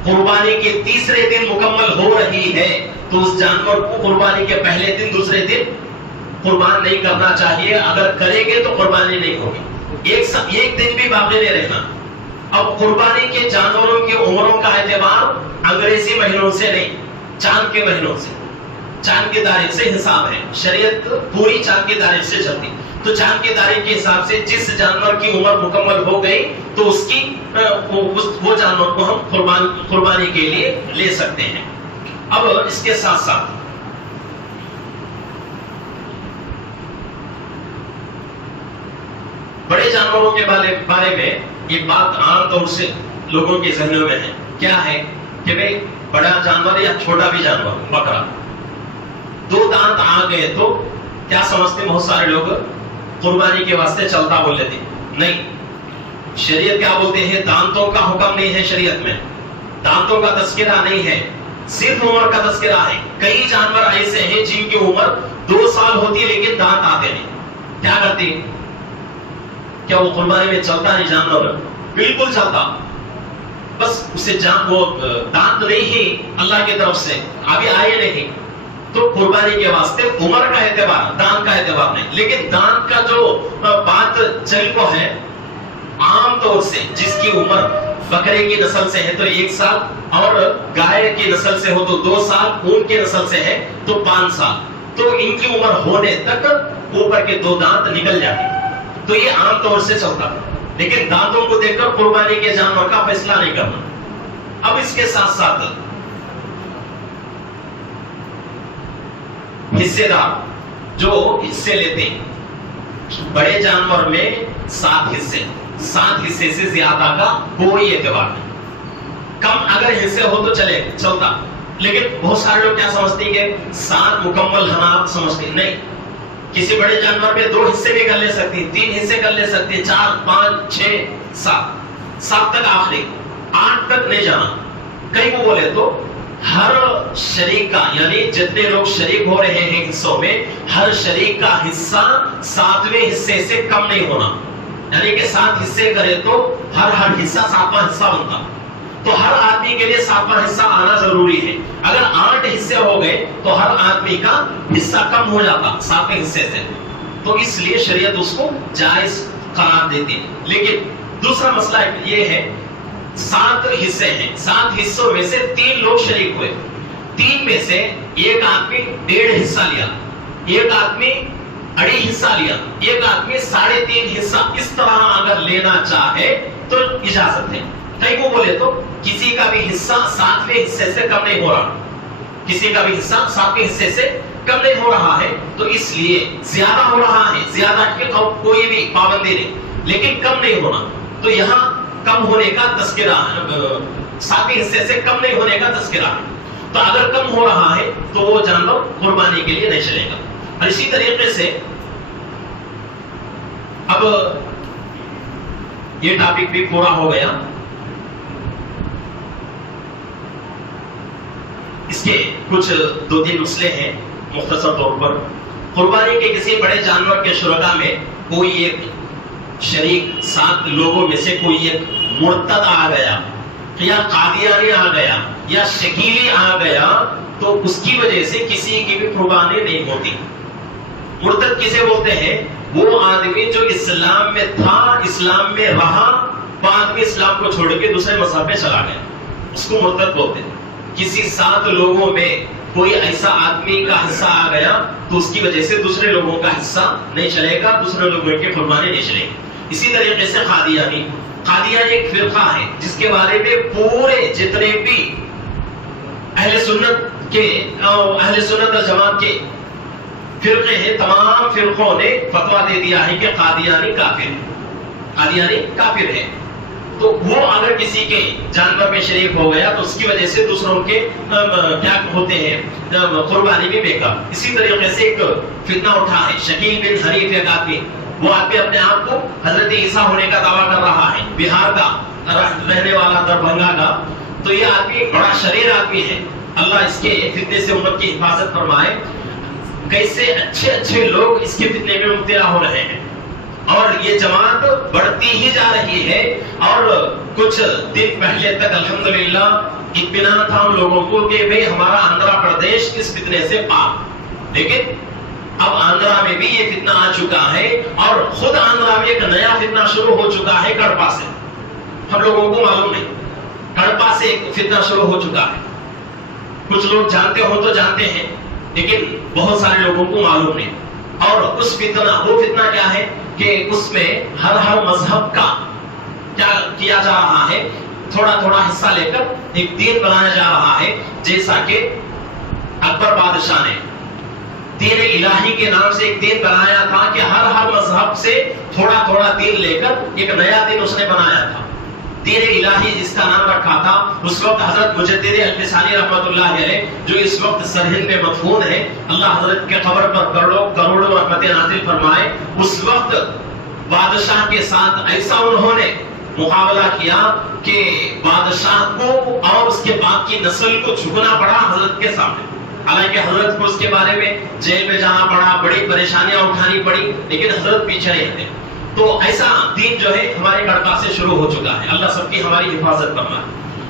قربانی کے 3رے دن مکمل ہو رہی ہے تو اس جانور کو قربانی کے پہلے دن دوسرے دن قربان نہیں کرنا چاہیے. اگر کریں گے تو قربانی نہیں ہوگی. ایک دن بھی باقی نہیں رہنا. اب قربانی کے جانوروں کی عمروں کا اعتبار انگریزی مہینوں سے نہیں چاند کے مہینوں سے چاند کی تاریخ سے حساب ہے. شریعت پوری چاند کی تاریخ سے چلتی. تو چاند کی تاریخ کے حساب سے جس جانور کی عمر مکمل ہو گئی تو اس کی وہ جانور کو ہم قربانی کے لیے لے سکتے ہیں. اب اس کے ساتھ ساتھ بڑے جانوروں کے بارے میں ایک بات عام طور سے لوگوں کے ذہنوں میں ہے. کیا ہے کہ بھئی بڑا جانور یا چھوٹا بھی جانور بکرا 2 دانت آ گئے تو کیا سمجھتے بہت سارے لوگ قربانی کے واسطے چلتا بول لیتے. نہیں, شریعت کیا بولتے ہیں دانتوں کا حکم نہیں ہے. شریعت میں دانتوں کا تذکرہ نہیں ہے صرف عمر کا تذکرہ ہے. کئی جانور ایسے ہیں جن کی عمر 2 سال ہوتی ہے لیکن دانت آتے نہیں. کیا کرتے ہیں؟ کیا وہ قربانی میں چلتا نہیں جانور؟ بالکل چلتا, بس اسے وہ دانت نہیں ہی اللہ کی طرف سے ابھی آئے نہیں تو قربانی کے واسطے عمر کا اعتبار دانت کا اعتبار نہیں. لیکن دانت کا جو بات چل کو ہے عام طور سے جس کی عمر بکرے کی نسل سے ہے تو 1 سال اور گائے کی نسل سے ہو تو 2 سال اونٹ کی نسل سے ہے تو 5 سال تو ان کی عمر ہونے تک اوپر کے 2 دانت نکل جاتے تو یہ عام طور سے چلتا. لیکن دانتوں کو دیکھ کر قربانی کے جانور کا فیصلہ نہیں کرنا. اب اس کے ساتھ ساتھ حصے دار جو حصے لیتے ہیں بڑے جانور میں 7 حصے سے زیادہ کا کوئی اعتبار نہیں. کم اگر حصے ہو تو چلتا. لیکن بہت سارے لوگ کیا سمجھتے ہیں کہ 7 مکمل حناب سمجھتے ہیں. نہیں, کسی بڑے جانور میں 2 حصے بھی کر لے سکتے ہیں 3 حصے کر لے سکتے ہیں 4 5 6 7 تک آخری 8 تک نہیں جانا. کئی کو بولے تو ہر شریک کا یعنی جتنے لوگ شریک ہو رہے ہیں حصوں میں ہر شریک کا حصہ 7ویں حصے سے کم نہیں ہونا. یعنی کہ 7 حصے کرے تو ہر حصہ 7واں حصہ بنتا. تو ہر آدمی کے لیے 7واں حصہ آنا ضروری ہے. اگر 8 حصے ہو گئے تو ہر آدمی کا حصہ کم ہو جاتا 7ویں حصے سے. تو اس لیے شریعت اس کو جائز قرار دیتی. لیکن دوسرا مسئلہ یہ ہے 7 حصے ہیں 7 حصوں میں سے 3 لوگ شریک ہوئے. 3 میں سے ایک آدمی 1.5 حصہ لیا, ایک آدمی 2.5 حصہ لیا, ایک آدمی 3.5 حصہ. اس طرح اگر لینا چاہے تو اجازت ہے. کئی کو بولے تو کسی کا بھی حصہ 7ویں حصے سے کم نہیں ہو رہا, کسی کا بھی حصہ 7ویں حصے سے کم نہیں ہو رہا ہے تو اس لیے زیادہ ہو رہا ہے. زیادہ کی کوئی بھی پابندی نہیں لیکن کم نہیں ہونا. تو یہاں کم ہونے کا تذکرہ 7ویں حصے سے کم نہیں ہونے کا تذکرہ ہے. تو اگر کم ہو رہا ہے تو وہ جانور قربانی کے لیے نہیں چلے گا. اور اسی طریقے سے اب یہ ٹاپک بھی پورا ہو گیا. اس کے کچھ 2-3 مسئلے ہیں مختصر طور پر. قربانی کے کسی بڑے جانور کے شرکا میں کوئی ایک شریک 7 لوگوں میں سے کوئی ایک مرتد آ گیا یا قادیانی آ گیا یا شکیلی آ گیا تو اس کی وجہ سے کسی کی بھی قربانی نہیں ہوتی. مرتد کسے بولتے ہیں؟ وہ آدمی جو اسلام میں تھا اسلام میں رہا بعد میں اسلام کو چھوڑ کے دوسرے مذہب پہ چلا گیا اس کو مرتد بولتے ہیں. کسی 7 لوگوں میں کوئی ایسا آدمی کا حصہ آ گیا تو اس کی وجہ سے دوسرے لوگوں کا حصہ نہیں چلے گا، دوسرے لوگوں کی قربانی نہیں چلے گی۔ اسی طریقے سے قادیانی ایک فرقہ ہے جس کے بارے میں پورے جتنے بھی اہل سنت جماعت کے فرقے ہیں، تمام فرقوں نے فتویٰ دے دیا ہے کہ قادیانی کافر ہے۔ تو وہ اگر کسی کے جانور میں شریک ہو گیا تو اس کی وجہ سے دوسروں کے کیا ہوتے ہیں قربانی بھی بیکار۔ اسی طریقے سے ایک فتنہ اٹھا ہے، شکیل بن حریف ایک آدمی، وہ آدمی اپنے آپ کو حضرت عیسیٰ ہونے کا دعویٰ کر رہا ہے، بہار کا رہنے والا، دربھنگا کا۔ تو یہ آدمی بڑا شریر آدمی ہے، اللہ اس کے فتنے سے امت کی حفاظت فرمائے۔ کیسے اچھے لوگ اس کے فتنے میں مبتلا ہو رہے ہیں، اور یہ جماعت بڑھتی ہی جا رہی ہے۔ اور کچھ دن پہلے تک الحمدللہ اطمینان تھا ہم لوگوں کو کہ بھئی ہمارا آندھرا پردیش اس فتنے سے پاک، لیکن اب آندھرا میں بھی یہ فتنہ آ چکا ہے، اور خود آندھرا میں ایک نیا فتنہ شروع ہو چکا ہے کڑپا سے۔ ہم لوگوں کو معلوم نہیں، کڑپا سے ایک فتنہ شروع ہو چکا ہے۔ کچھ لوگ جانتے ہو تو جانتے ہیں، لیکن بہت سارے لوگوں کو معلوم نہیں۔ اور وہ فتنہ کیا ہے کہ اس میں ہر مذہب کا کیا کیا جا رہا ہے، تھوڑا حصہ لے کر ایک دین بنایا جا رہا ہے، جیسا کہ اکبر بادشاہ نے دین الہی کے نام سے ایک دین بنایا تھا کہ ہر مذہب سے تھوڑا دین لے کر ایک نیا دین اس نے بنایا تھا۔ دین الہی جس کا نام رکھا تھا اس وقت حضرت مجدد الفسانی رحمۃ اللہ علیہ، جو اس وقت سرہند میں مدفون ہے، اللہ حضرت کے قبر پر کروڑوں رحمتیں نازل فرمائے۔ اس وقت بادشاہ کے ساتھ ایسا انہوں نے مقابلہ کیا کہ بادشاہ کو اور اس کے بعد کی نسل کو جھکنا پڑا حضرت کے سامنے۔ حالانکہ حضرت کو اس کے بارے میں جیل میں جانا پڑا، بڑی پریشانیاں اٹھانی پڑی، لیکن حضرت پیچھے نہیں ہٹے۔ تو ایسا دین جو ہے ہمارے کڑپا سے شروع ہو چکا ہے، اللہ سب کی ہماری حفاظت فرمائے۔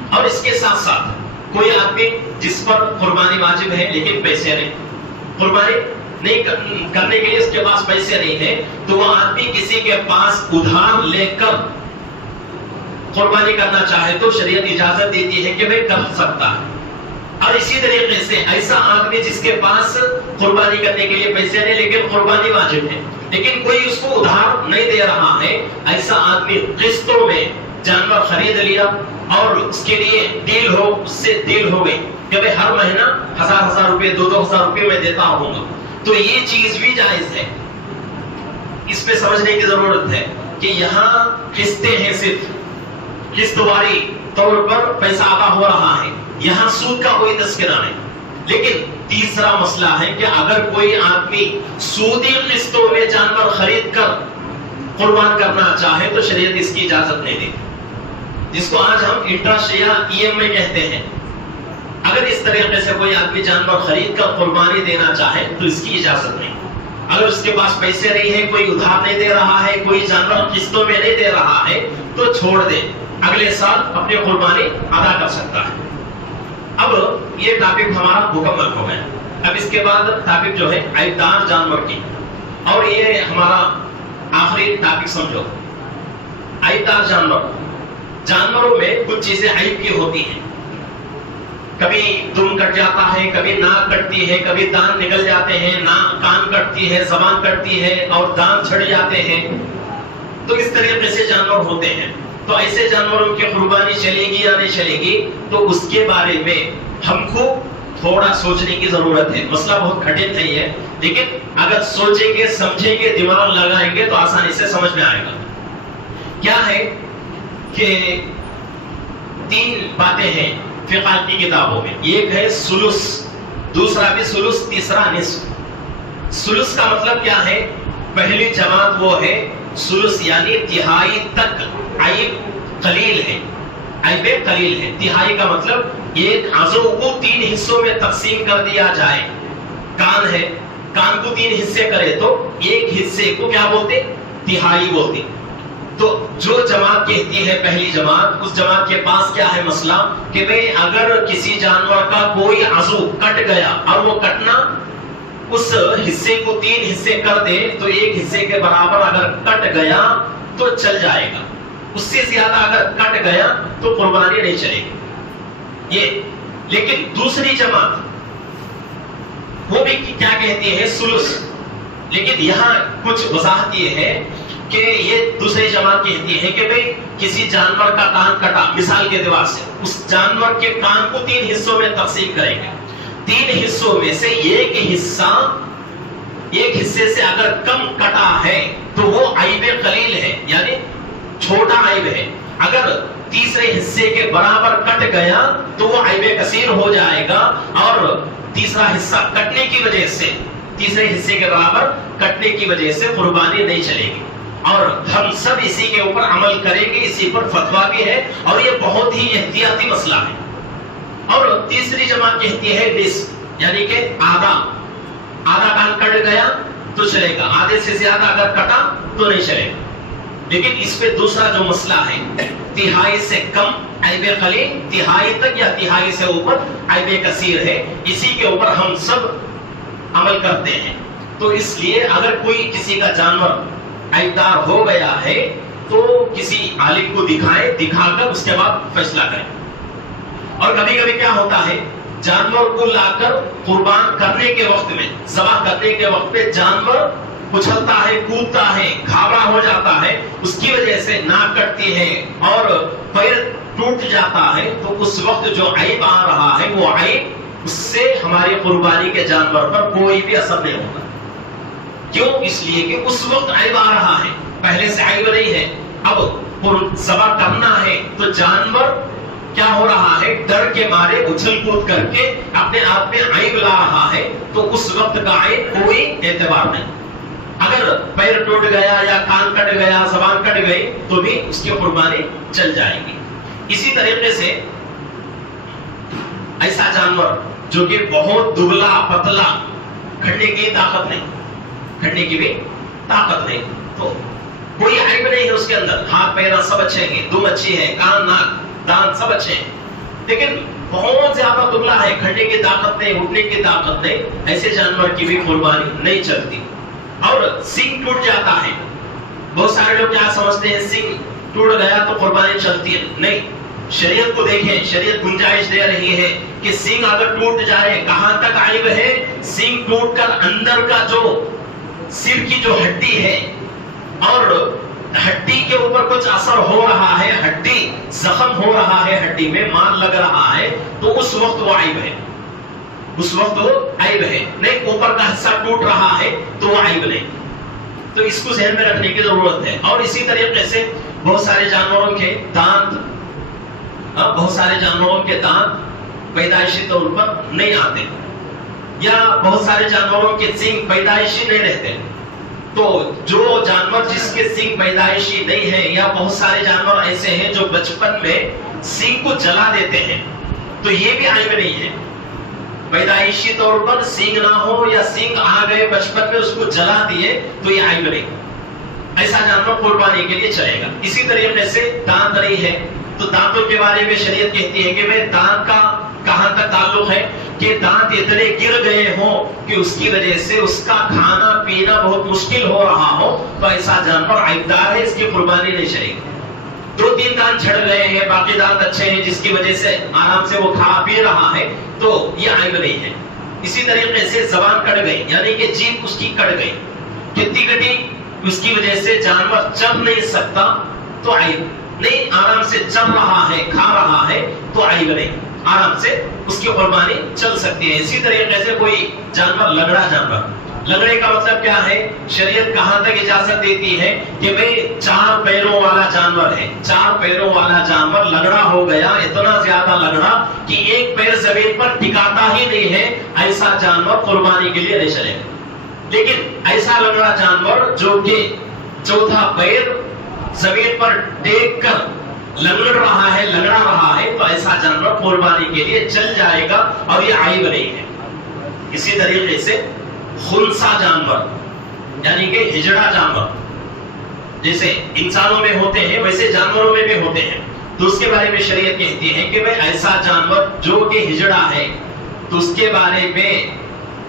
اور اس کے ساتھ ساتھ کوئی آدمی جس پر قربانی واجب ہے لیکن پیسے نہیں، قربانی نہیں کرنے کے لیے اس کے پاس پیسے نہیں ہیں، تو وہ آدمی کسی کے پاس ادھار لے کر قربانی کرنا چاہے تو شریعت اجازت دیتی ہے کہ وہ کر سکتا ہے۔ اور اسی طریقے سے ایسا آدمی جس کے پاس قربانی کرنے کے لیے پیسے نہیں لیکن قربانی واجب ہے، لیکن کوئی اس کو ادھار نہیں دے رہا ہے، ایسا آدمی قسطوں میں جانور خرید لیا اور اس کے لیے اس سے ڈیل ہو گئی کہ میں ہر مہینہ 1000 روپے 2000 روپے میں دیتا ہوں گا، تو یہ چیز بھی جائز ہے۔ اس پہ سمجھنے کی ضرورت ہے کہ یہاں قسطیں ہیں، صرف قسطواری طور پر پیسہ ادا ہو رہا ہے، یہاں سود کا کوئی تذکرہ نہیں۔ لیکن تیسرا مسئلہ ہے کہ اگر کوئی آدمی سودی قسطوں میں جانور خرید کر قربان کرنا چاہے تو شریعت اس کی اجازت نہیں دیتی، جس کو آج ہم انٹرسٹ یا EMI کہتے ہیں۔ اگر اس طریقے سے کوئی آدمی جانور خرید کر قربانی دینا چاہے تو اس کی اجازت نہیں۔ اگر اس کے پاس پیسے نہیں ہے، کوئی ادھار نہیں دے رہا ہے، کوئی جانور قسطوں میں نہیں دے رہا ہے تو چھوڑ دے، اگلے سال اپنی قربانی ادا کر سکتا ہے۔ اب یہ ٹاپک ہمارا مکمل ہو گیا۔ اب اس کے بعد ٹاپک جو ہے عیبدار جانور کی، اور یہ ہمارا آخری ٹاپک سمجھو، عیبدار جانور۔ جانوروں میں کچھ چیزیں عیب کی ہوتی ہیں، کبھی دم کٹ جاتا ہے، کبھی ناک کٹتی ہے، کبھی دانت نکل جاتے ہیں، کان کٹتی ہے، زبان کٹتی ہے اور دانت چھڑ جاتے ہیں، تو اس طریقے سے جانور ہوتے ہیں۔ تو ایسے جانوروں کی قربانی چلے گی یا نہیں چلے گی، تو اس کے بارے میں ہم کو تھوڑا سوچنے کی ضرورت ہے۔ مسئلہ بہت کٹھن نہیں ہے، لیکن اگر سوچیں گے، سمجھیں گے، دماغ لگائیں گے تو آسانی سے سمجھ میں آئے گا۔ کیا ہے کہ 3 باتیں ہیں فقہ کی کتابوں میں، ایک ہے سلس، دوسرا بھی سلس، تیسرا نصف۔ سلس کا مطلب کیا ہے؟ پہلی جماعت وہ ہے سلس، یعنی تہائی تک عیب قلیل ہے، عیب قلیل ہے۔ تہائی کا مطلب ایک عضو کو 3 حصوں میں تقسیم کر دیا جائے۔ کان ہے، کان کو 3 حصے کرے تو ایک حصے کو کیا بولتے؟ تہائی بولتے۔ تو جو جماعت کہتی ہے پہلی جماعت، اس جماعت کے پاس کیا ہے مسئلہ کہ بھئی اگر کسی جانور کا کوئی عضو کٹ گیا اور وہ کٹنا اس حصے کو 3 حصے کر دے تو ایک حصے کے برابر اگر کٹ گیا تو چل جائے گا، اس سے زیادہ اگر کٹ گیا تو قربانی نہیں چلے گی۔ یہ لیکن دوسری جماعت وہ بھی کیا کہتی ہے؟ سلس. لیکن یہاں کچھ وضاحت یہ ہے کہ یہ دوسری جماعت کہتی ہے کہ بھئی کسی جانور کا کان کٹا مثال کے اعتبار سے، اس جانور کے کان کو 3 حصوں میں تقسیم کریں گے. 3 حصوں میں سے ایک حصے سے اگر کم کٹا ہے تو وہ عیب قلیل ہے، یعنی چھوٹا عیب ہے. اگر تیسرے حصے کے برابر کٹ گیا تو وہ عیب کثیر ہو جائے گا، اور تیسرا حصہ کٹنے کی وجہ سے، تیسرے حصے کے برابر کٹنے کی وجہ سے قربانی نہیں چلے گی. اور ہم سب اسی کے اوپر عمل کریں گے، اسی پر فتویٰ بھی ہے، اور یہ بہت ہی احتیاطی مسئلہ ہے. اور تیسری جماعت کہتی ہے نصف، یعنی کہ آدھا کان کٹ گیا تو چلے گا، آدھے سے زیادہ اگر کٹا تو نہیں چلے گا. لیکن اس پہ دوسرا جو مسئلہ ہے، تہائی سے کم عیب قلیل، تہائی تک یا تہائی سے اوپر عیب کثیر ہے، اسی کے اوپر ہم سب عمل کرتے ہیں. تو اس لیے اگر کوئی کسی کا جانور عیبدار ہو گیا ہے تو کسی عالم کو دکھا کر اس کے بعد فیصلہ کریں. اور کبھی کبھی کیا ہوتا ہے، جانور کو لا کر قربان کرنے کے وقت میں، ذبح کرنے کے وقت میں جانور اچھلتا ہے، کودتا ہے، گھبرا ہو جاتا ہے، اس کی وجہ سے ناک کٹتی ہے اور پیر ٹوٹ جاتا ہے، تو اس وقت جو عیب آ رہا ہے وہ عیب اس سے ہماری قربانی کے جانور پر کوئی بھی اثر نہیں ہوگا. کیوں؟ اس لیے کہ اس وقت عیب آ رہا ہے، پہلے سے عیب نہیں ہے. اب ذبح کرنا ہے تو جانور کیا ہو رہا ہے، ڈر کے مارے اچھل کود کر کے اپنے آپ میں عیب لا رہا ہے، تو اس وقت کا عیب کوئی اعتبار نہیں. اگر پیر ٹوٹ گیا یا کان کٹ گیا، زبان کٹ گئی تو بھی اس کی قربانی چل جائے گی. اسی طریقے سے ایسا جانور جو کہ بہت دبلا پتلا، کھڑنے کی طاقت نہیں، کھڑنے کی بھی طاقت نہیں، تو کوئی عیب نہیں ہے اس کے اندر، ہاتھ پیر سب اچھے ہیں، دم اچھی ہے، کان ناک دانت سب اچھے ہیں، لیکن بہت زیادہ دبلا ہے، کھڑنے کی طاقت نہیں، اٹھنے کی طاقت نہیں، ایسے جانور کی بھی قربانی نہیں چلتی. اور سینگ ٹوٹ جاتا ہے، بہت سارے لوگ کیا سمجھتے ہیں، سینگ ٹوٹ گیا تو قربانی چلتی ہے. نہیں، شریعت کو دیکھیں، شریعت گنجائش دے رہی ہے کہ سینگ اگر ٹوٹ جائے، کہاں تک عیب ہے، سینگ ٹوٹ کر اندر کا جو سر کی جو ہڈی ہے اور ہڈی کے اوپر کچھ اثر ہو رہا ہے، ہڈی زخم ہو رہا ہے، ہڈی میں مار لگ رہا ہے، تو اس وقت وہ عیب ہے، اس وقت وہ عیب ہے. نہیں، اوپر کا حصہ ٹوٹ رہا ہے تو وہ عیب نہیں. تو اس کو ذہن میں رکھنے کی ضرورت ہے. اور اسی طریقے سے بہت سارے جانوروں کے دانت پیدائشی طور پر نہیں آتے، یا بہت سارے جانوروں کے سینگ پیدائشی نہیں رہتے. تو جو جانور جس کے سینگ پیدائشی نہیں ہے، یا بہت سارے جانور ایسے ہیں جو بچپن میں سینگ کو جلا دیتے ہیں، تو یہ بھی عیب نہیں ہے. پیدائشی طور پر سینگ نہ ہو یا سینگ آ گئے بچپن میں اس کو جلا دیے تو یہ عیب نہیں، ایسا جانور قربانی کے لیے چلے گا. اسی طریقے سے دانت نہیں ہے تو دانتوں کے بارے میں شریعت کہتی ہے کہ میں دانت کا کہاں تک تعلق ہے کہ دانت اتنے گر گئے ہوں کہ اس کی وجہ سے اس کا کھانا پینا بہت مشکل ہو رہا ہو، تو ایسا جانور عیبدار ہے، اس کی قربانی نہیں چلے گی. 2-3 دانت جھڑ گئے ہیں، باقی دانت اچھے ہیں، جس کی وجہ سے آرام سے وہ کھا پی رہا ہے، تو یہ عیب نہیں ہے. اسی طریقے سے زبان کٹ گئی، یعنی کہ جیب اس کی کٹ گئی، کتنی کٹی، اس کی وجہ سے جانور چل نہیں سکتا تو عیب نہیں، آرام سے چل رہا ہے، کھا رہا ہے تو عیب نہیں، آرام سے اس کی قربانی چل سکتی ہے. اسی طریقے سے کوئی جانور لنگڑا جانور، لنگڑے کا مطلب کیا ہے، شریعت کہاں تک اجازت دیتی ہے کہ بھئی 4 پیروں والا جانور ہے، 4 پیروں والا جانور لنگڑا ہو گیا، اتنا زیادہ لنگڑا کہ ایک پیر زمین پر ٹکاتا ہی نہیں ہے، ایسا جانور قربانی کے لیے نہیں چلے گا. لیکن ایسا لنگڑا جانور جو کہ چوتھا پیر زمین پر ٹیک کر لنگڑ رہا ہے، لنگڑا رہا ہے، تو ایسا جانور قربانی کے لیے چل جائے گا اور یہ عیب نہیں ہے. اسی طریقے سے خنثی جانور، یعنی کہ ہجڑا جانور، جیسے انسانوں میں ہوتے ہیں ویسے جانوروں میں بھی ہوتے ہیں، تو اس کے بارے میں شریعت کہتی ہے کہ بھئی ایسا جانور جو کہ ہجڑا ہے تو اس کے بارے میں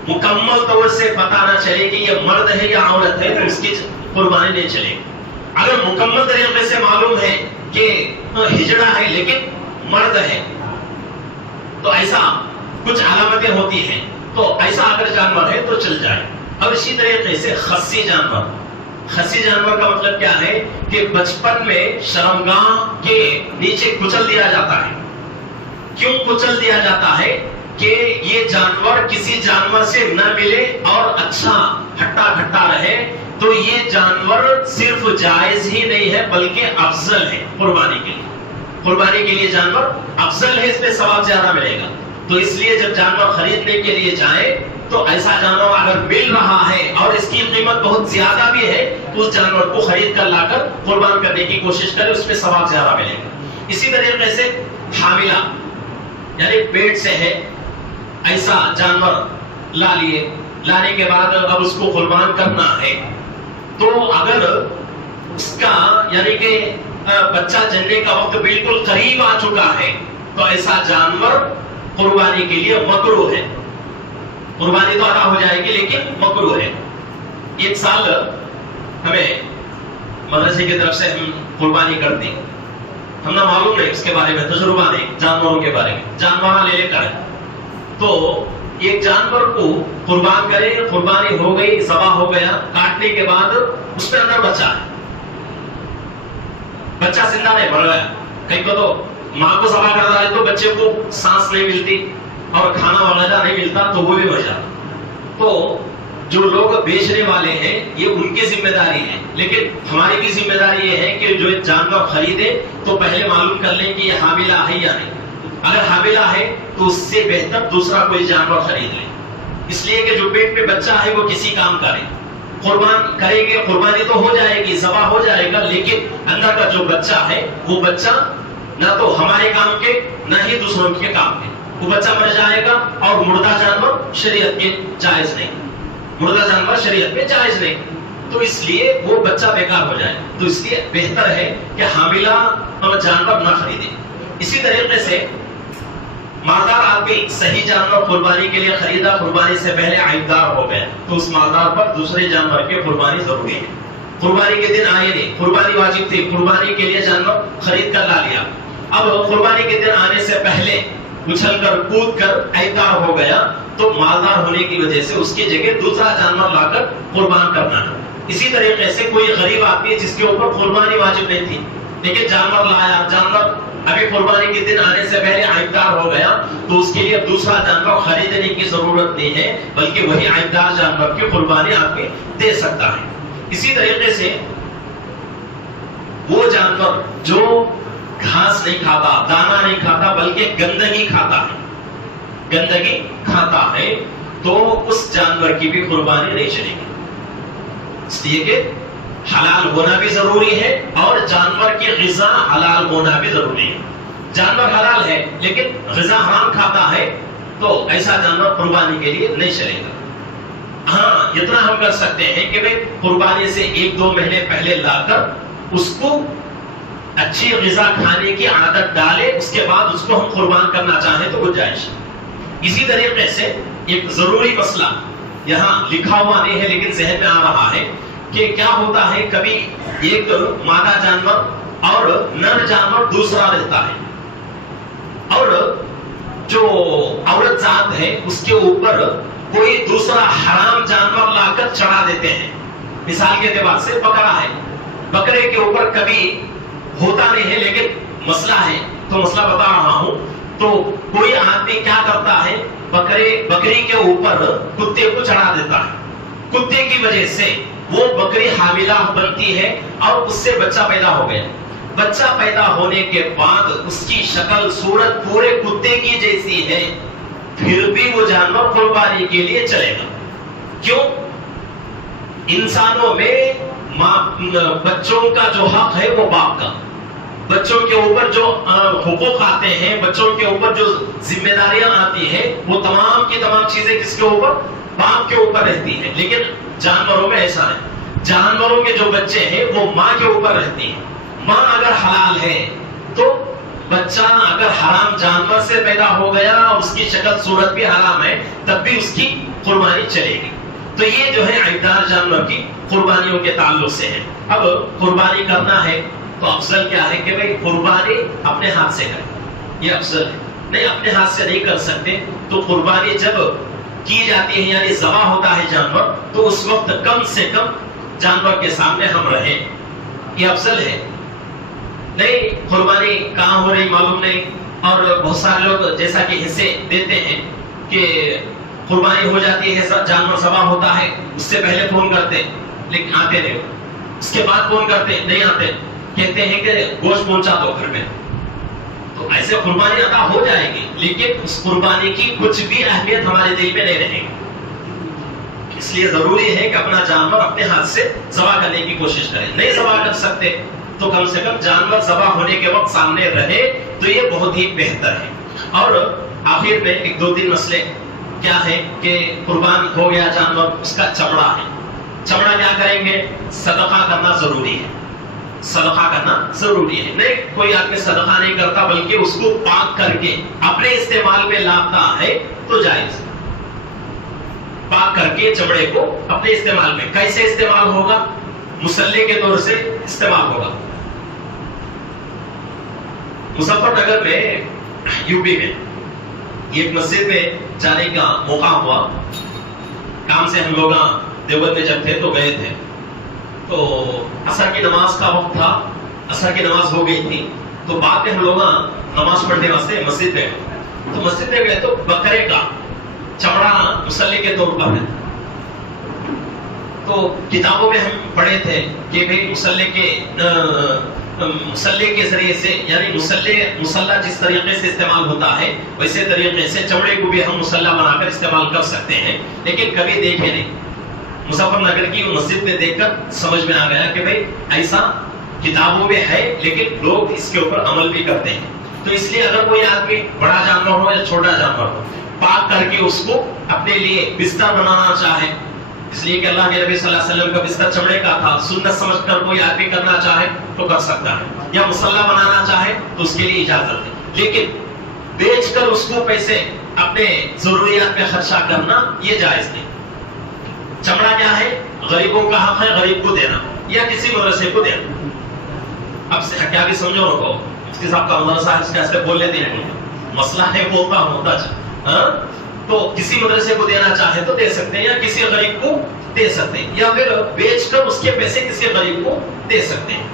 مکمل طور سے پتہ نہ چلے کہ یہ مرد ہے یا عورت ہے تو اس کی قربانی نہیں چلے گی. اگر مکمل طریقے سے معلوم ہے کہ ہجڑا ہے لیکن مرد ہے، تو ایسا کچھ علامتیں ہوتی ہیں تو ایسا اگر جانور ہے تو چل جائے. اب اسی طریقے سے خصی جانور. خصی جانور کا مطلب کیا ہے کہ بچپن میں شرمگاہ کے نیچے کچل دیا جاتا ہے. کیوں کچل دیا جاتا ہے؟ کہ یہ جانور کسی جانور سے نہ ملے اور اچھا ہٹا کھٹا رہے. تو یہ جانور صرف جائز ہی نہیں ہے بلکہ افضل ہے قربانی کے لیے. قربانی کے لیے جانور افضل ہے, اس میں ثواب زیادہ ملے گا. تو اس لیے جب جانور خریدنے کے لیے جائیں تو ایسا جانور اگر مل رہا ہے اور اس کی قیمت بہت زیادہ بھی ہے تو اس جانور کو خرید کر لا کر قربان کرنے کی کوشش کرے, اس میں ثواب زیادہ ملے گا. اسی طریقے سے حاملہ یعنی پیٹ سے ہے ایسا جانور لا لیے, لانے کے بعد اب اس کو قربان کرنا ہے تو اگر اس کا یعنی کہ بچہ جننے کا وقت بالکل قریب آ چکا ہے تو ایسا جانور قربانی کے لیے مکروہ ہے. قربانی تو ادا ہو جائے گی لیکن مکروہ ہے. ایک سال ہمیں مدرسے کی طرف سے ہم قربانی کر دی, ہم نہ معلوم نہیں اس کے بارے میں, تجربہ نہیں جانوروں کے بارے میں, جانور لے کر تو ایک جانور کو قربان کرے, قربانی ہو گئی, ذبح ہو گیا, کاٹنے کے بعد اس میں اندر بچہ ہے, بچہ زندہ نہیں مر گیا. کہیں کو تو ماں کو ذبح کر رہا ہے تو بچے کو سانس نہیں ملتی اور کھانا وغیرہ نہیں ملتا تو وہ بھی مر جاتا. تو جو لوگ بیچنے والے ہیں یہ ان کی ذمہ داری ہے, لیکن ہماری بھی ذمہ داری یہ ہے کہ جو جانور خریدے تو پہلے معلوم کر لیں کہ یہ حاملہ ہے یا نہیں. اگر حاملہ ہے تو اس سے بہتر دوسرا کوئی جانور خرید لیں, اس لیے کہ جو پیٹ میں بچہ ہے وہ کسی کام کا نہیں. قربان کریں گے, قربانی تو ہو جائے گی, ذبح ہو جائے گا, لیکن اندر کا جو بچہ ہے وہ بچہ نہ تو ہمارے کام کے نہ ہی دوسروں کے کام کے. وہ بچہ مر جائے گا اور مردہ جانور شریعت کے جائز نہیں, مردہ جانور شریعت میں جائز نہیں, تو اس لیے وہ بچہ بیکار ہو جائے. تو اس لیے بہتر ہے کہ حاملہ جانور نہ خریدے. اسی طریقے سے مالدار آدمی صحیح جانور قربانی کے لیے خریدا, قربانی سے پہلے عیبدار ہو گئے تو اس مالدار پر دوسرے جانور کی قربانی ضروری ہے. قربانی کے دن آئے نہیں, قربانی واجب تھی, قربانی کے لیے جانور خرید کر لا لیا, اب قربانی کے دن آنے سے پہلے اچھل کر کود کر عیبدار ہو گیا تو مالدار ہونے کی وجہ سے اس کی جگہ دوسرا جانور لا کر قربان کرنا ہے. اسی طریقے سے کوئی غریب آدمی جس کے اوپر قربانی واجب نہیں تھی لیکن جانور لایا, جانور ابھی قربانی کے دن آنے سے پہلے عیبدار ہو گیا تو اس کے لیے دوسرا جانور خریدنے کی ضرورت نہیں ہے بلکہ وہی عیبدار جانور کی قربانی آدمی دے سکتا ہے. اسی طریقے سے وہ جانور جو گھاس نہیں کھاتا, دانا نہیں کھاتا بلکہ گندگی کھاتا ہے, گندگی کھاتا ہے تو اس جانور کی بھی قربانی نہیں چلے گی. اس لیے کہ حلال ہونا بھی ضروری ہے اور جانور کی غذا حلال ہونا بھی ضروری ہے. جانور حلال ہے لیکن غذا حرام کھاتا ہے تو ایسا جانور قربانی کے لیے نہیں چلے گا. ہاں اتنا ہم کر سکتے ہیں کہ بھئی قربانی سے 1-2 مہینے پہلے لا کر اس کو اچھی غذا کھانے کی عادت ڈالے, اس کے بعد اس کو ہم قربان کرنا چاہیں تو گنجائش. اسی طریقے سے ایک ضروری مسئلہ یہاں لکھا ہوا نہیں ہے لیکن ذہن میں آ رہا ہے کہ کیا ہوتا ہے کبھی ایک مادہ جانور اور نر جانور دوسرا رہتا ہے اور جو عورت ذات ہے اس کے اوپر کوئی دوسرا حرام جانور لا کر چڑھا دیتے ہیں. مثال کے اعتبار سے بکرا ہے, بکرے کے اوپر کبھی ہوتا نہیں ہے لیکن مسئلہ ہے تو مسئلہ بتا رہا ہوں. تو کوئی آدمی کیا کرتا ہے, بکری کے اوپر کتے کو چڑھا دیتا ہے, کتے کی وجہ سے وہ بکری حاملہ بنتی ہے اور اس سے بچہ پیدا ہو گیا. بچہ پیدا ہونے کے بعد اس کی شکل صورت پورے کتے کی جیسی ہے, پھر بھی وہ جانور قربانی کے لیے چلے گا. کیوں؟ انسانوں میں بچوں کا جو حق ہے وہ باپ کا, بچوں کے اوپر جو حقوق آتے ہیں, بچوں کے اوپر جو ذمہ داریاں آتی ہیں وہ تمام کی تمام چیزیں کس کے اوپر, باپ کے اوپر رہتی ہیں. لیکن جانوروں میں ایسا ہے, جانوروں کے جو بچے ہیں وہ ماں کے اوپر رہتی ہیں. ماں اگر حلال ہے تو بچہ اگر حرام جانور سے پیدا ہو گیا اور اس کی شکل صورت بھی حرام ہے تب بھی اس کی قربانی چلے گی. تو یہ جو ہے عیبدار جانور کی قربانیوں کے تعلق سے ہے. اب قربانی کرنا ہے تو افضل کیا ہے کہ بھئی قربانی اپنے ہاتھ سے کریں, یہ افضل ہے. نہیں اپنے ہاتھ سے نہیں کر سکتے تو قربانی جب کی جاتی ہے یعنی ذبح ہوتا ہے جانور، تو اس وقت کم سے کم جانور کے سامنے ہم رہیں، یہ افضل ہے۔ نہیں قربانی کہاں ہو رہی معلوم نہیں، اور بہت سارے لوگ جیسا کہ حصے دیتے ہیں کہ قربانی ہو جاتی ہے، جانور ذبح ہوتا ہے، اس سے پہلے فون کرتے لیکن آتے نہیں، اس کے بعد فون کرتے نہیں آتے، کہتے ہیں کہ گوشت پہنچا دو گھر میں، تو ایسے قربانی ادا ہو جائے گی لیکن اس قربانی کی کچھ بھی اہمیت ہمارے دل میں نہیں رہے گی۔ اس لیے ضروری ہے کہ اپنا جانور اپنے ہاتھ سے ذبح کرنے کی کوشش کریں، نہیں ذبح کر سکتے تو کم سے کم جانور ذبح ہونے کے وقت سامنے رہے تو یہ بہت ہی بہتر ہے۔ اور آخر میں ایک دو تین مسئلے کیا ہے کہ قربان ہو گیا جانور، اس کا چمڑا ہے، چمڑا کیا کریں گے؟ صدقہ کرنا ضروری ہے، صدقہ کرنا ضروری ہے۔ نہیں کوئی آدمی صدقہ نہیں کرتا بلکہ اس کو پاک کر کے اپنے استعمال میں لاتا ہے تو جائز، پاک کر کے چمڑے کو اپنے استعمال میں۔ کیسے استعمال ہوگا؟ مسلح کے طور سے استعمال ہوگا۔ مظفر نگر میں یو پی میں ایک مسجد میں جانے کا موقع ہوا، کام سے ہم لوگ دیوبند میں جب تھے تو گئے تھے، تو عصر کی نماز کا وقت تھا، عصر کی نماز ہو گئی تھی، تو بعد میں ہم لوگ نماز پڑھنے واسطے مسجد میں گئے، تو مسجد میں گئے تو بکرے کا چمڑا مسلح کے طور پر ہے، تو کتابوں میں ہم پڑھے تھے کہ بھئی مسلح کے ذریعے سے یعنی مسلح جس طریقے سے استعمال ہوتا ہے ویسے طریقے سے چمڑے کو بھی ہم مسلح بنا کر استعمال کر سکتے ہیں، لیکن کبھی دیکھے نہیں۔ مظفر نگر کی مسجد میں دیکھ کر سمجھ میں آ گیا کہ بھئی ایسا کتابوں میں ہے لیکن لوگ اس کے اوپر عمل بھی کرتے ہیں۔ تو اس لیے اگر کوئی آدمی بڑا جانور ہو یا چھوٹا جانور ہو، پاک کر کے اس کو اپنے لیے بستر بنانا چاہے، اس لیے کہ اللہ کے نبی صلی اللہ علیہ وسلم کا بستر چمڑے کا تھا، سنت سمجھ کر کوئی آدمی کرنا چاہے تو کر سکتا ہے، یا مسلح بنانا چاہے تو اس کے لیے اجازت ہے، لیکن بیچ کر اس کو پیسے اپنے ضروریات میں خرچہ کرنا یہ جائز نہیں۔ چمڑا کیا ہے؟ غریبوں کا حق ہے غریب کو دینا یا کسی مدرسے کو دینا۔ اب سے کیا بھی سمجھو رکھو، مفتی صاحب کا مدرسہ ہے، اس کے ایسے بول لیتے ہیں، مسئلہ ہے بولتا ہوتا تو کسی مدرسے کو دینا چاہے تو دے سکتے ہیں، یا کسی غریب کو دے سکتے ہیں، یا پھر بیچ کر اس کے پیسے کسی غریب کو دے سکتے ہیں،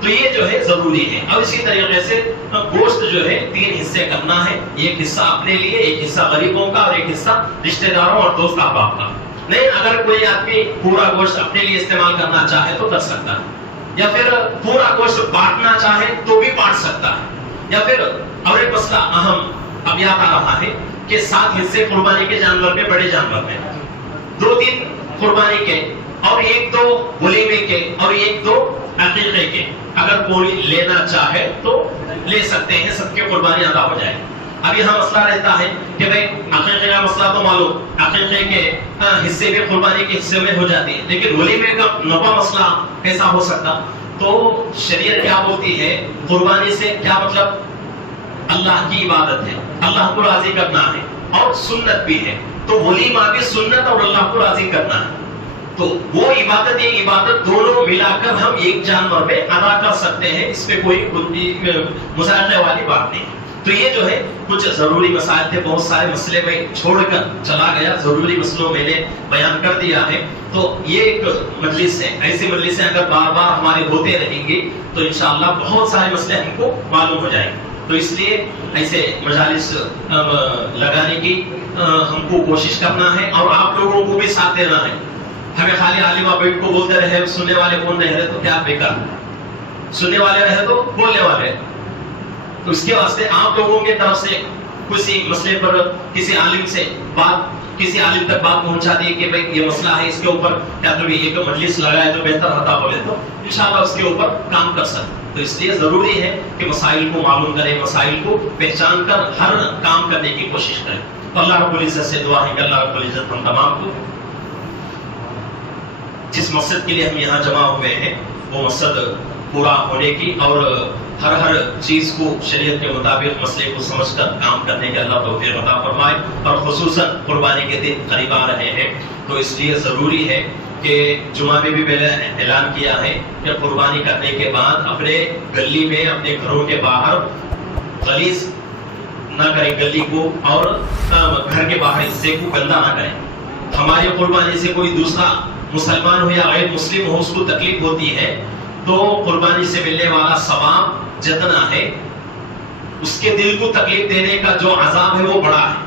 تو یہ جو ہے ضروری ہے۔ اب اسی طریقے سے گوشت جو ہے 3 حصے کرنا ہے، ایک حصہ اپنے لیے، ایک حصہ غریبوں کا اور ایک حصہ رشتہ داروں اور دوست احباب کا۔ نہیں اگر کوئی آدمی پورا گوشت اپنے لیے استعمال کرنا چاہے تو کر سکتا ہے، یا پھر پورا گوشت بانٹنا چاہے تو بھی بانٹ سکتا ہے، یا پھر اور ایک مسئلہ اہم اب یاد آ رہا ہے کہ 7 حصے قربانی کے جانور میں، بڑے جانور میں 2-3 قربانی کے اور 1-2 ولیمے کے اور 1-2 عقیقے کے، اگر کوئی لینا چاہے تو لے سکتے ہیں، سب کی قربانی ادا ہو جائے۔ اب یہاں مسئلہ رہتا ہے کہ بھئی عقیقے کا مسئلہ تو معلوم، عقیقے کے حصے بھی قربانی کے حصے میں ہو جاتی ہے، لیکن ولیمے کا نفع مسئلہ کیسا ہو سکتا؟ تو شریعت کیا بولتی ہے؟ قربانی سے کیا مطلب؟ اللہ کی عبادت ہے، اللہ کو راضی کرنا ہے اور سنت بھی ہے، تو ولیمہ بھی سنت اور اللہ کو راضی کرنا ہے، تو وہ عبادت یہ عبادت دونوں ملا کر ہم ایک جانور میں ادا کر سکتے ہیں، اس پہ کوئی مذاکرے والی بات نہیں۔ تو یہ جو ہے کچھ ضروری مسائل تھے، بہت سارے مسئلے میں چھوڑ کر چلا گیا، ضروری مسئلوں میں نے بیان کر دیا ہے۔ تو یہ ایک مجلس ہے، ایسی مجلسیں اگر بار بار ہمارے ہوتے رہیں گی تو انشاءاللہ بہت سارے مسئلے ہم کو معلوم ہو جائیں گے، تو اس لیے ایسے مجالس لگانے کی ہم کو کوشش کرنا ہے اور آپ لوگوں کو بھی ساتھ دینا ہے۔ ہمیں خالی عالم بیٹھ کو بولتے رہے، سننے والے کون نہیں رہے تو کیا بیکار، سننے والے رہے تو بولنے والے، تو اس کے واسطے آپ لوگوں کی طرف سے کسی مسئلے پر کسی عالم سے بات، کسی عالم تک بات پہنچا دی کہ بھئی یہ مسئلہ ہے، اس کے اوپر کیا تو ایک مجلس لگائے تو بہتر ہوتا، بولے تو انشاءاللہ اس کے اوپر کام کر سکتے۔ تو اس لیے ضروری ہے کہ مسائل کو معلوم کریں، مسائل کو پہچان کر ہر کام کرنے کی کوشش کریں۔ تو اللہ رب العزت سے دعا ہے کہ اللہ رب العزت ہم تمام کو جس مقصد کے لیے ہم یہاں جمع ہوئے ہیں وہ مقصد پورا ہونے کی اور ہر چیز کو شریعت کے مطابق مسئلے کو سمجھ کر کام کرنے کے اللہ توفیق عطا فرمائے، اور خصوصاً قربانی کے دن قریب آ رہے ہیں تو اس لیے ضروری ہے کہ جمعہ میں بھی پہلے اعلان کیا ہے کہ قربانی کرنے کے بعد اپنے گلی میں، اپنے گھروں کے باہر غلیظ نہ کریں گلی کو اور گھر کے باہر حصے کو گندا نہ کریں. ہماری قربانی سے کوئی دوسرا مسلمان ہو یا غیر مسلم ہو اس کو تکلیف ہوتی ہے تو قربانی سے ملنے والا ثواب جتنا ہے اس کے دل کو تکلیف دینے کا جو عذاب ہے وہ بڑا ہے.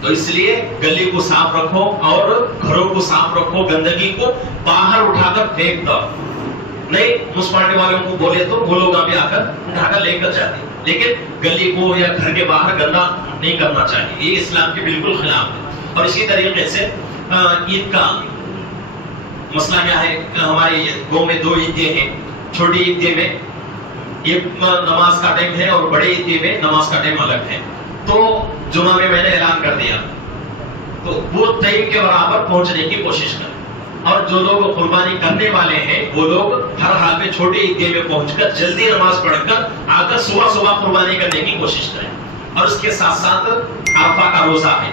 تو اس لیے گلی کو صاف رکھو اور گھروں کو صاف رکھو, گندگی کو باہر اٹھا کر پھینک دو. نہیں میونسپلٹی والوں کو بولے تو وہ لوگ آگے آ کر اٹھا کر لے کر جاتے, لیکن گلی کو یا گھر کے باہر گندا نہیں کرنا چاہیے, یہ اسلام کے بالکل خلاف ہے. اور اسی طریقے سے عید کا مسئلہ کیا ہے, ہمارے گاؤں میں 2 عیدیں ہیں. چھوٹی عیدگاہ میں یہ نماز کا ٹائم ہے اور بڑے عیدگاہ میں نماز کا ٹائم الگ ہے. تو جمعہ میں نے اعلان کر دیا تو وہ ٹائم کے برابر پہنچنے کی کوشش کریں, اور جو لوگ قربانی کرنے والے ہیں وہ لوگ ہر حال میں چھوٹی عیدگاہ میں پہنچ کر جلدی نماز پڑھ کر آ کر صبح قربانی کرنے کی کوشش کریں. اور اس کے ساتھ ساتھ عرفہ کا روزہ ہے,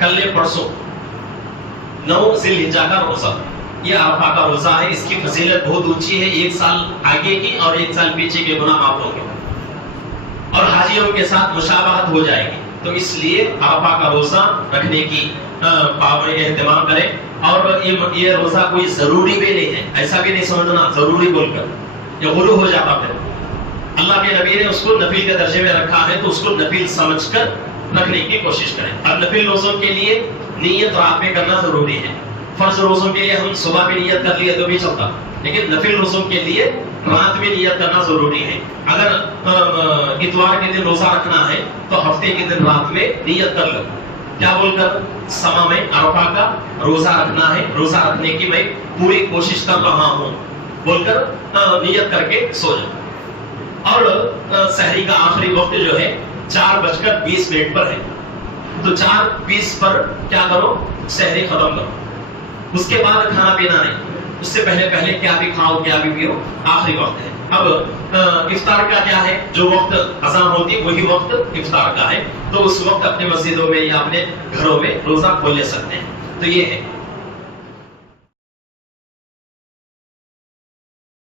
کل پرسوں 9 ذی الحجہ کا روزہ, یہ عرفہ کا روزہ ہے. اس کی فضیلت بہت اونچی ہے, 1 سال آگے کی اور 1 سال پیچھے کے گناہ معاف ہوں گے اور حاجیوں کے ساتھ مشابہت ہو جائے گی. تو اس لیے عرفہ کا روزہ رکھنے کی اہتمام کریں. اور یہ روزہ کوئی ضروری بھی نہیں ہے, ایسا بھی نہیں سمجھنا ضروری بول کر یہ غلو ہو جاتا. پھر اللہ کے نبی نے اس کو نفل کے درجے میں رکھا ہے تو اس کو نفل سمجھ کر رکھنے کی کوشش کریں. اور نفل روزوں کے لیے نیت رات میں کرنا ضروری ہے. فرض روزوں کے لیے ہم صبح میں نیت کر لیے تو بھی چلتا, لیکن نفل روزوں کے لیے رات میں نیت کرنا ضروری ہے. اگر اتوار کے دن روزہ رکھنا ہے تو ہفتے کے دن رات میں نیت کر لو, کیا بول کر سما میں عرفہ کا روزہ رکھنا ہے, روزہ رکھنے کی میں پوری کوشش کر رہا ہوں بول کر نیت کر کے سو جاؤ. اور سحری کا آخری وقت جو ہے 4:20 پر ہے, تو 4:20 پر کیا کرو, سحری ختم کرو. اس کے بعد کھانا پینا نہیں, اس سے پہلے کیا بھی کھاؤ کیا بھی پیو, آخری وقت ہے. اب افطار کا کیا ہے, جو وقت اذان ہوتی ہے وہی وقت افطار کا ہے, تو اس وقت اپنے مسجدوں میں یا اپنے گھروں میں روزہ کھول لے سکتے ہیں. تو یہ ہے